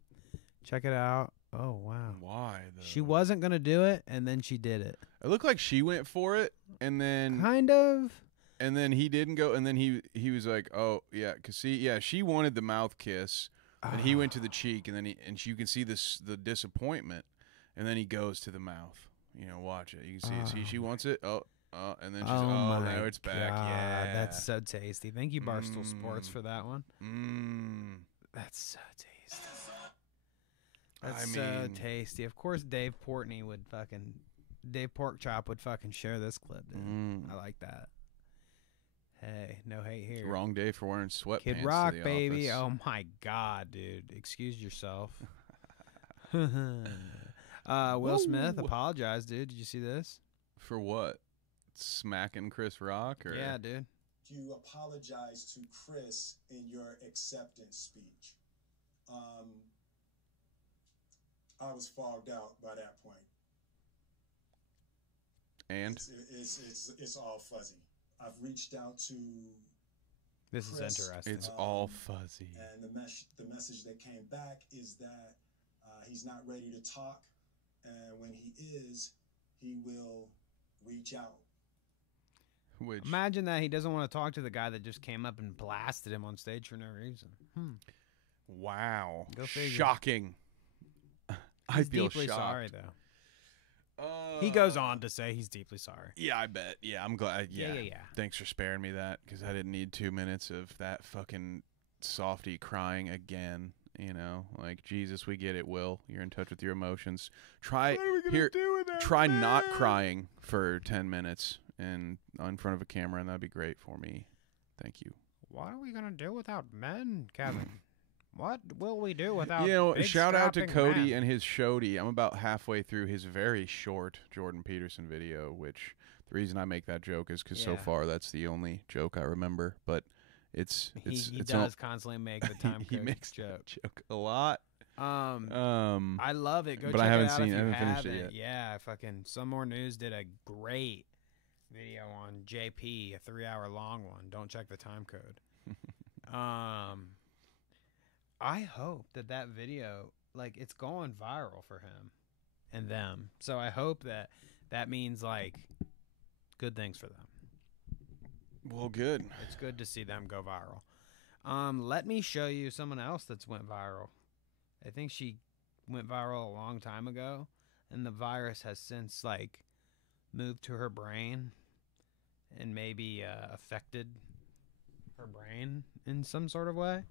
Check it out. Oh, wow. Why, though? She wasn't going to do it, and then she did it. It looked like she went for it, and then... Kind of. And then he didn't go, and then he was like, oh, yeah, because she wanted the mouth kiss, and he went to the cheek, and then you can see the disappointment, and then he goes to the mouth. You know, watch it. You can see she wants it. And then she's now it's back. God, Yeah, that's so tasty. Thank you, Barstool Sports, for that one. That's so tasty. That's so tasty. Of course, Dave Porkchop would fucking share this clip, dude. I like that. Hey, no hate here. Wrong day for wearing sweatpants. Kid Rock, to the baby. office. Oh my God, dude. Excuse yourself. Will Smith apologized, dude. Did you see this? For what? Smacking Chris Rock? Or? Yeah, dude. You apologize to Chris in your acceptance speech. I was fogged out by that point. And it's all fuzzy. I've reached out to This Chris, is interesting. It's all fuzzy. And the message that came back is that he's not ready to talk, and when he is, he will reach out. Which Imagine that he doesn't want to talk to the guy that just came up and blasted him on stage for no reason. Wow. Go figure. Shocking. I He's feel deeply shocked. sorry, though. He goes on to say he's deeply sorry. Yeah, I bet. Yeah, I'm glad. Yeah. Yeah. Thanks for sparing me that, because I didn't need 2 minutes of that fucking softy crying again. You know, like, Jesus, we get it, Will. You're in touch with your emotions. Try not crying for 10 minutes and in front of a camera, and that'd be great for me. Thank you. What are we gonna do without men, Kevin? What will we do without? You know, big shout out to strapping Cody men? and his shody. I'm about halfway through his very short Jordan Peterson video, which the reason I make that joke is because so far that's the only joke I remember. But he does constantly make the time he code makes joke. that joke a lot. I love it. Go but check I haven't it out seen. if I you haven't finished it yet. Yeah, fucking Some More News did a great video on JP, a 3-hour long one. Don't check the time code. I hope that video, like, it's going viral for him and them. So I hope that means, like, good things for them. Well, good. It's good to see them go viral. Let me show you someone else that's went viral. I think she went viral a long time ago, and the virus has since, like, moved to her brain and maybe affected her brain in some sort of way.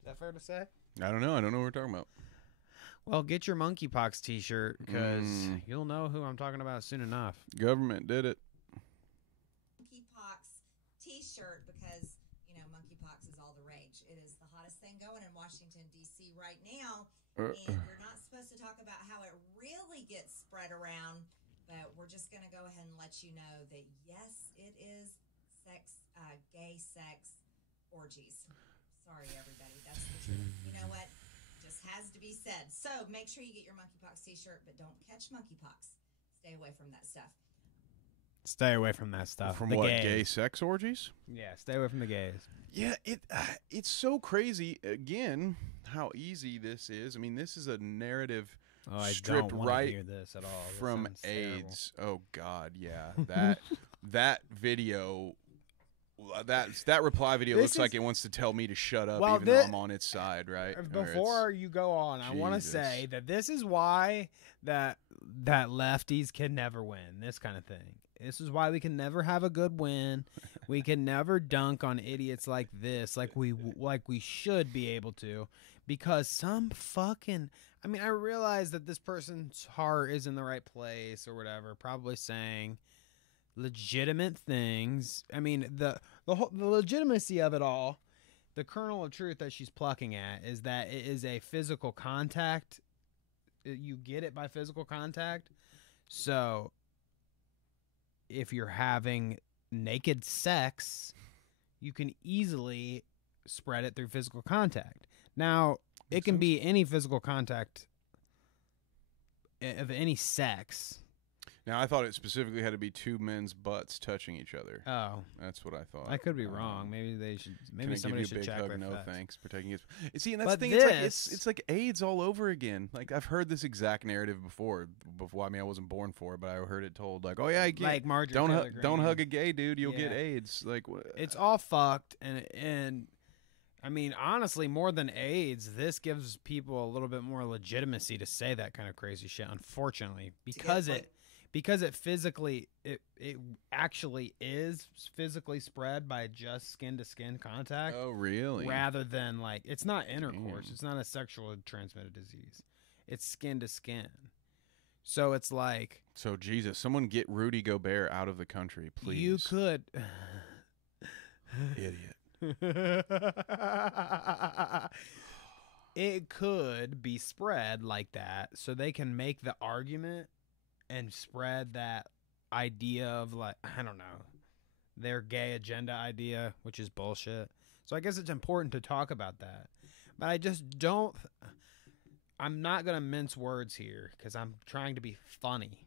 Is that fair to say? I don't know. I don't know what we're talking about. Well, get your monkeypox t-shirt, because you'll know who I'm talking about soon enough. Government did it. Monkeypox t-shirt, because, you know, monkeypox is all the rage. It is the hottest thing going in Washington, D.C. right now. And you're not supposed to talk about how it really gets spread around, but we're just going to go ahead and let you know that, yes, it is gay sex orgies. Sorry, everybody. That's the truth. You know what? Just has to be said. So make sure you get your monkeypox t-shirt, but don't catch monkeypox. Stay away from that stuff. Stay away from that stuff. From The what? gays. Gay sex orgies? Yeah, stay away from the gays. Yeah, it's so crazy, again, how easy this is. I mean, this is a narrative stripped don't wanna right hear this at all. This from sounds terrible. AIDS. Oh, God, yeah. That video That reply video This looks like is- it wants to tell me to shut up, Well, even though I'm on its side, right? Or Before you go on, I want to Jesus. say that this is why that lefties can never win. This kind of thing. This is why we can never have a good win. We can never dunk on idiots like this, like we should be able to, because some fucking. I mean, I realize that this person's heart is in the right place or whatever, probably saying legitimate things. I mean, the legitimacy of it all, the kernel of truth that she's plucking at is that it is a physical contact. You get it by physical contact. So if you're having naked sex, you can easily spread it through physical contact. Now, it can be any physical contact of any sex. Now, I thought it specifically had to be two men's butts touching each other. Oh, that's what I thought. I could be wrong. Maybe they should. Maybe Can I somebody give you a should big check hug? their No facts. thanks. Protecting his. See, and that's But the thing. this- It's like AIDS all over again. Like I've heard this exact narrative before. I mean, I wasn't born for it, but I heard it told. Like, oh yeah, you can't, Like Marjorie don't Taylor Greene. don't hug a gay dude, you'll get Yeah. AIDS. Like what? It's all fucked, and I mean, honestly, more than AIDS, this gives people a little bit more legitimacy to say that kind of crazy shit. Unfortunately, because it physically it actually is physically spread by just skin to skin contact. Oh, really? Rather than like it's not intercourse. Damn. It's not a sexually transmitted disease. It's skin to skin. So it's like So Jesus, someone get Rudy Gobert out of the country, please. you could. Idiot. It could be spread like that, so they can make the argument and spread that idea of like, I don't know, their gay agenda idea, which is bullshit. So I guess it's important to talk about that. But I just don't, I'm not going to mince words here because I'm trying to be funny.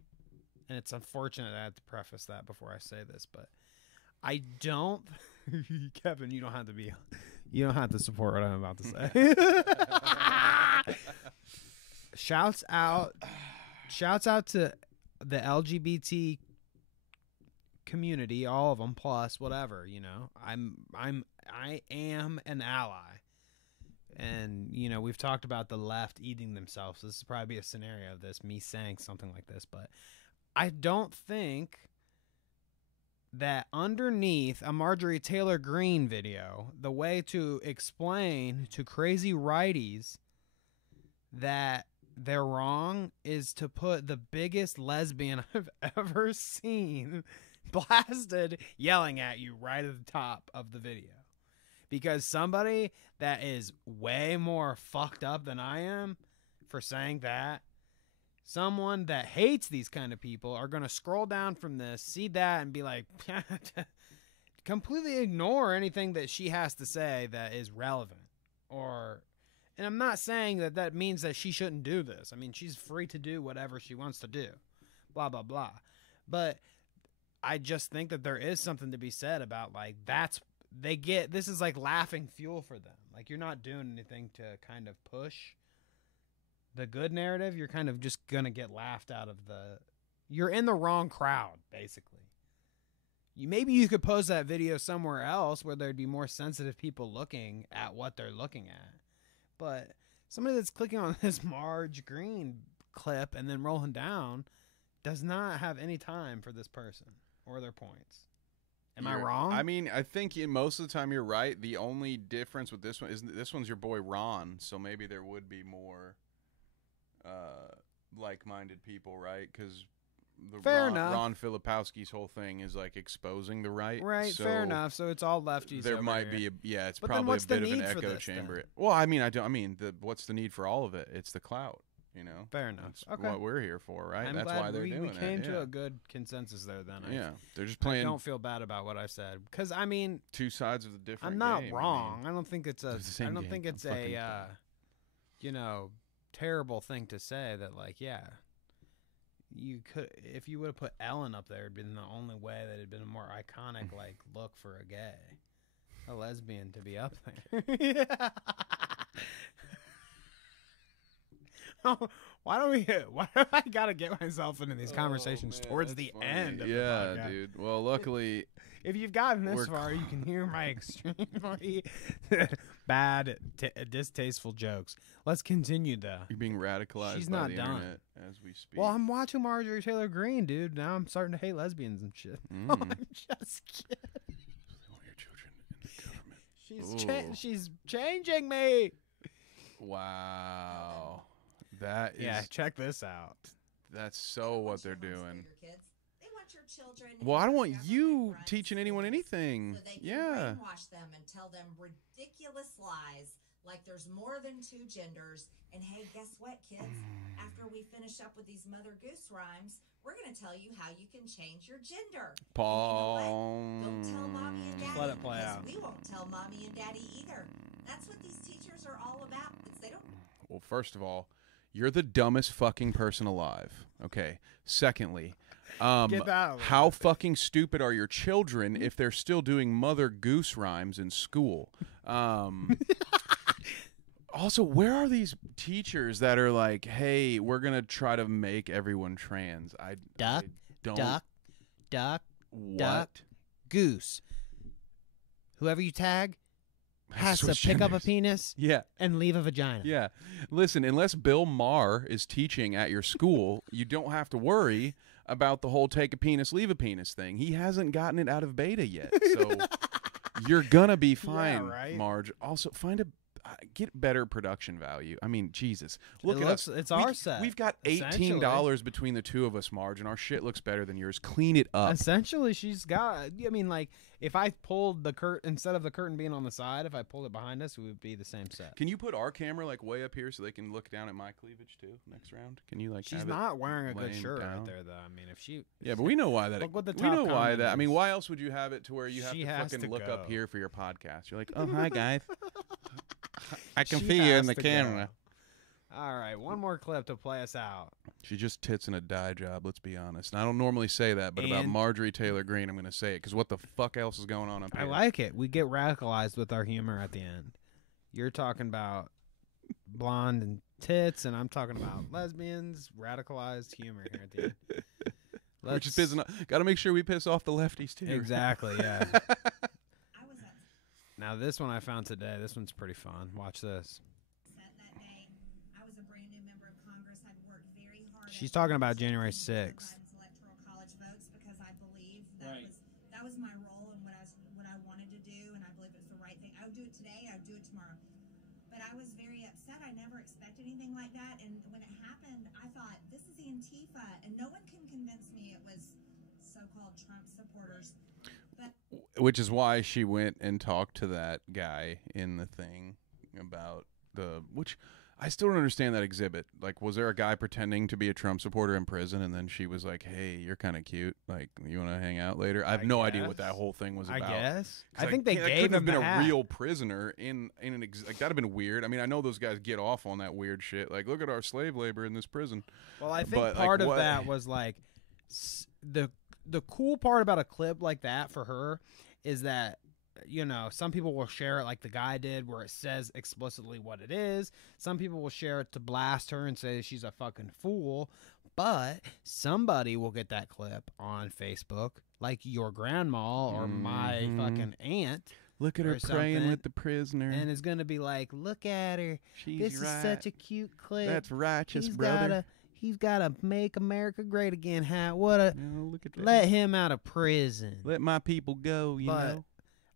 And it's unfortunate that I have to preface that before I say this, but I don't, Kevin, you don't have to support what I'm about to say. Shouts out to the LGBT community, all of them, plus whatever, you know. I am an ally. And, you know, we've talked about the left eating themselves. This is probably a scenario of this, me saying something like this, but I don't think that underneath a Marjorie Taylor Greene video, the way to explain to crazy righties that they're wrong is to put the biggest lesbian I've ever seen blasted yelling at you right at the top of the video. Because somebody that is way more fucked up than I am for saying that, someone that hates these kind of people are going to scroll down from this, see that, and be like, completely ignore anything that she has to say that is relevant. And I'm not saying that that means that she shouldn't do this. I mean, she's free to do whatever she wants to do. Blah, blah, blah. But I just think that there is something to be said about, like, this is like laughing fuel for them. Like, you're not doing anything to kind of push the good narrative. You're kind of just going to get laughed out of you're in the wrong crowd, basically. Maybe you could post that video somewhere else where there'd be more sensitive people looking at what they're looking at. But somebody that's clicking on this Marge Green clip and then rolling down does not have any time for this person or their points. Am I wrong? I mean, I think most of the time you're right. The only difference with this one is this one's your boy Ron, so maybe there would be more like-minded people, right? Because Ron Filipowski's whole thing is like exposing the right. Right, so fair enough. So it's all lefties. There over might here. be it's But then probably what's a the bit of an need for echo this, chamber. then? Well, I mean, what's the need for all of it? It's the clout, you know. Fair enough. That's Okay. what we're here for, right? I'm That's glad why they're doing we it. came to yeah. a good consensus there. Then They're just playing. I don't feel bad about what I said because I mean, two sides of the different. I'm not game. wrong. I don't think it's the same I don't game. think it's I'm fucking a terrible thing to say that, like, yeah, you could, if you would have put Ellen up there, it'd been the only way that it'd been a more iconic like look for a gay, a lesbian to be up there. Why do I gotta get myself into these conversations towards the end of the podcast? Dude. Well, luckily, if you've gotten this far, you can hear my extremely bad, distasteful jokes. Let's continue, though. You're being radicalized She's by not the done. internet as we speak. Well, I'm watching Marjorie Taylor Greene, dude. Now I'm starting to hate lesbians and shit. No, I'm just kidding. She's changing me. Wow. That is... Yeah, check this out. That's so what they're doing. They want your children. Well, I don't want you teaching anyone anything. So they can Yeah. brainwash them and tell them ridiculous lies like there's more than two genders. And hey, guess what, kids? After we finish up with these Mother Goose rhymes, we're going to tell you how you can change your gender. Paul. Don't tell mommy and daddy. Let it play because out. we won't tell mommy and daddy either. That's what these teachers are all about. It's they don't. Well, first of all, you're the dumbest fucking person alive. Okay. Secondly, Get that how fucking stupid are your children if they're still doing Mother Goose rhymes in school? Also, where are these teachers that are like, hey, we're going to try to make everyone trans? I don't. Duck, goose. Whoever you tag has to switch pick up a genders. penis and leave a vagina. Yeah. Listen, unless Bill Maher is teaching at your school, you don't have to worry about the whole take a penis, leave a penis thing. He hasn't gotten it out of beta yet. So you're going to be fine, right? Marge. Also, find a get better production value. I mean, Jesus. Look at us. It's our set. We've got essentially. $18 between the two of us, Marge, and our shit looks better than yours. Clean it up. Essentially, she's got. I mean, like, if I pulled the curtain instead of the curtain being on the side, if I pulled it behind us, it would be the same set. Can you put our camera like way up here so they can look down at my cleavage too next round? Can you like? She's have it not wearing a good laying shirt down? right there, though. I mean, if she. Yeah, but we know why that. Look what the we top know why comment that. I mean, is. why else would you have it to where you have She to has fucking to look go. up here for your podcast? You're like, oh hi guys, I can She see you in has the to camera. go. All right, one more clip to play us out. She just tits in a dye job. Let's be honest. And I don't normally say that, but about And- Marjorie Taylor Greene, I'm going to say it because what the fuck else is going on up I here? like it. We get radicalized with our humor at the end. You're talking about blonde and tits, and I'm talking about lesbians, radicalized humor here at the end. We're just pissing off. Got to make sure we piss off the lefties too. Exactly, yeah. Now, this one I found today. This one's pretty fun. Watch this. I was a brand new member of Congress. I'd worked very hard. She's talking about January 6th. Electoral college votes because I believe Right. that was my role and what I wanted to do, and I believe it's the right thing. I would do it today. I would do it tomorrow. But I was very upset. I never expected anything like that, and when it happened, I thought this is Antifa, and no one can convince me it was so-called Trump supporters. Which is why she went and talked to that guy in the thing about which I still don't understand that exhibit. Like, was there a guy pretending to be a Trump supporter in prison, and then she was like, "Hey, you're kind of cute. Like, you want to hang out later?" I have no idea what that whole thing was I about. guess. 'Cause I think they that gave couldn't have him been the a hat. real prisoner in an like that'd have been weird. I mean, I know those guys get off on that weird shit. Like, look at our slave labor in this prison. Well, I think But, like, part of what- that was like the cool part about a clip like that for her is that, you know, some people will share it like the guy did where it says explicitly what it is. Some people will share it to blast her and say she's a fucking fool. But somebody will get that clip on Facebook, like your grandma or my fucking aunt. Look at or her praying something, with the prisoner. and is going to be like, look at her. She's This is right. such a cute clip. That's righteous, He's brother. He's got to make America great again. Hat. What a look at that. let him out of prison. Let my people go. You But know.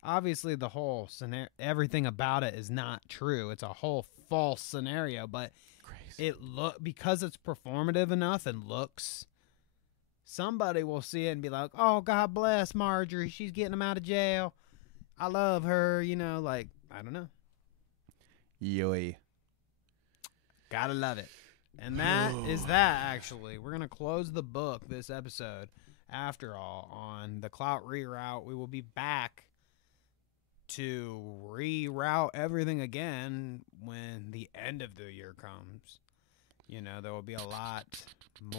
obviously, the whole scenario, everything about it is not true. It's a whole false scenario. But it because it's performative enough and looks. Somebody will see it and be like, "Oh, God bless Marjorie. She's getting him out of jail. I love her." You know, like I don't know. Yoy. Gotta love it. And that is that, actually. We're going to close the book this episode, after all, on the Clout ReRoute. We will be back to reroute everything again when the end of the year comes. You know, there will be a lot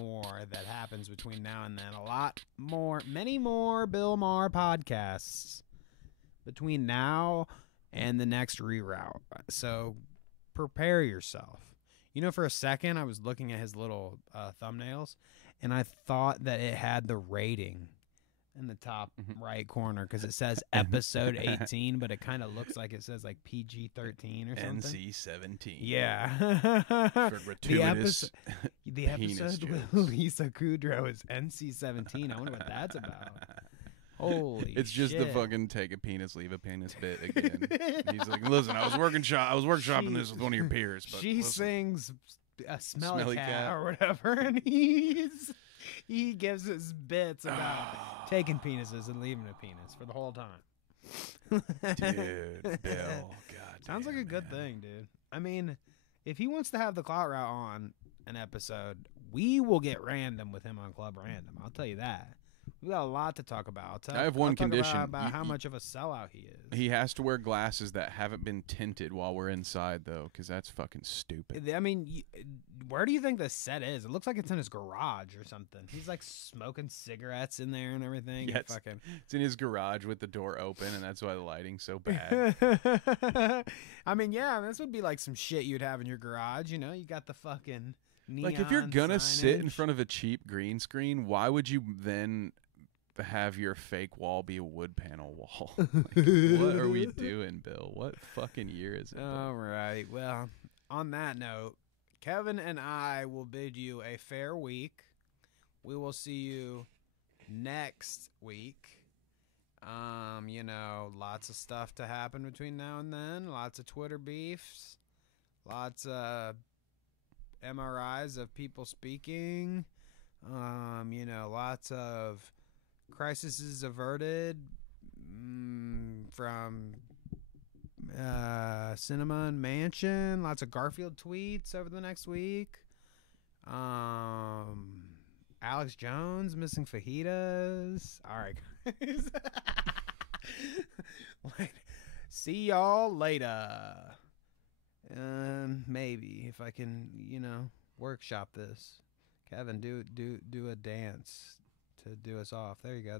more that happens between now and then. A lot more, many more Bill Maher podcasts between now and the next reroute. So prepare yourself. You know, for a second, I was looking at his little thumbnails, and I thought that it had the rating in the top right corner because it says episode 18, but it kind of looks like it says like PG-13 or something. NC-17. Yeah. For gratuitous the episode with Lisa Kudrow is NC-17. I wonder what that's about. Holy It's just shit. the fucking take a penis, leave a penis bit again. He's like, listen, I was workshopping this with one of your peers. But she listen. sings a smelly cat, cat. or whatever, and he gives us bits about taking penises and leaving a penis for the whole time. Dude, Bill, God, sounds like a good thing, dude. I mean, if he wants to have the Clout Route on an episode, we will get random with him on Club Random. I'll tell you that. We got a lot to talk about. I have one condition about how much of a sellout he is. He has to wear glasses that haven't been tinted while we're inside, though, because that's fucking stupid. I mean, where do you think the set is? It looks like it's in his garage or something. He's like smoking cigarettes in there and everything. Yeah, it's in his garage with the door open, and that's why the lighting's so bad. I mean, yeah, this would be like some shit you'd have in your garage. You know, you got the fucking neon like if you're gonna sit in signage. front of a cheap green screen, why would you then have your fake wall be a wood panel wall? Like, what are we doing, Bill? What fucking year is it? All right. Well, on that note, Kevin and I will bid you a fair week. We will see you next week. You know, lots of stuff to happen between now and then. Lots of Twitter beefs. Lots of MRIs of people speaking. You know, lots of crises averted from Cinema and Mansion. Lots of Garfield tweets over the next week. Alex Jones missing fajitas. All right, guys. See y'all later. Maybe if I can, you know, workshop this. Kevin, do a dance to do us off. There you go.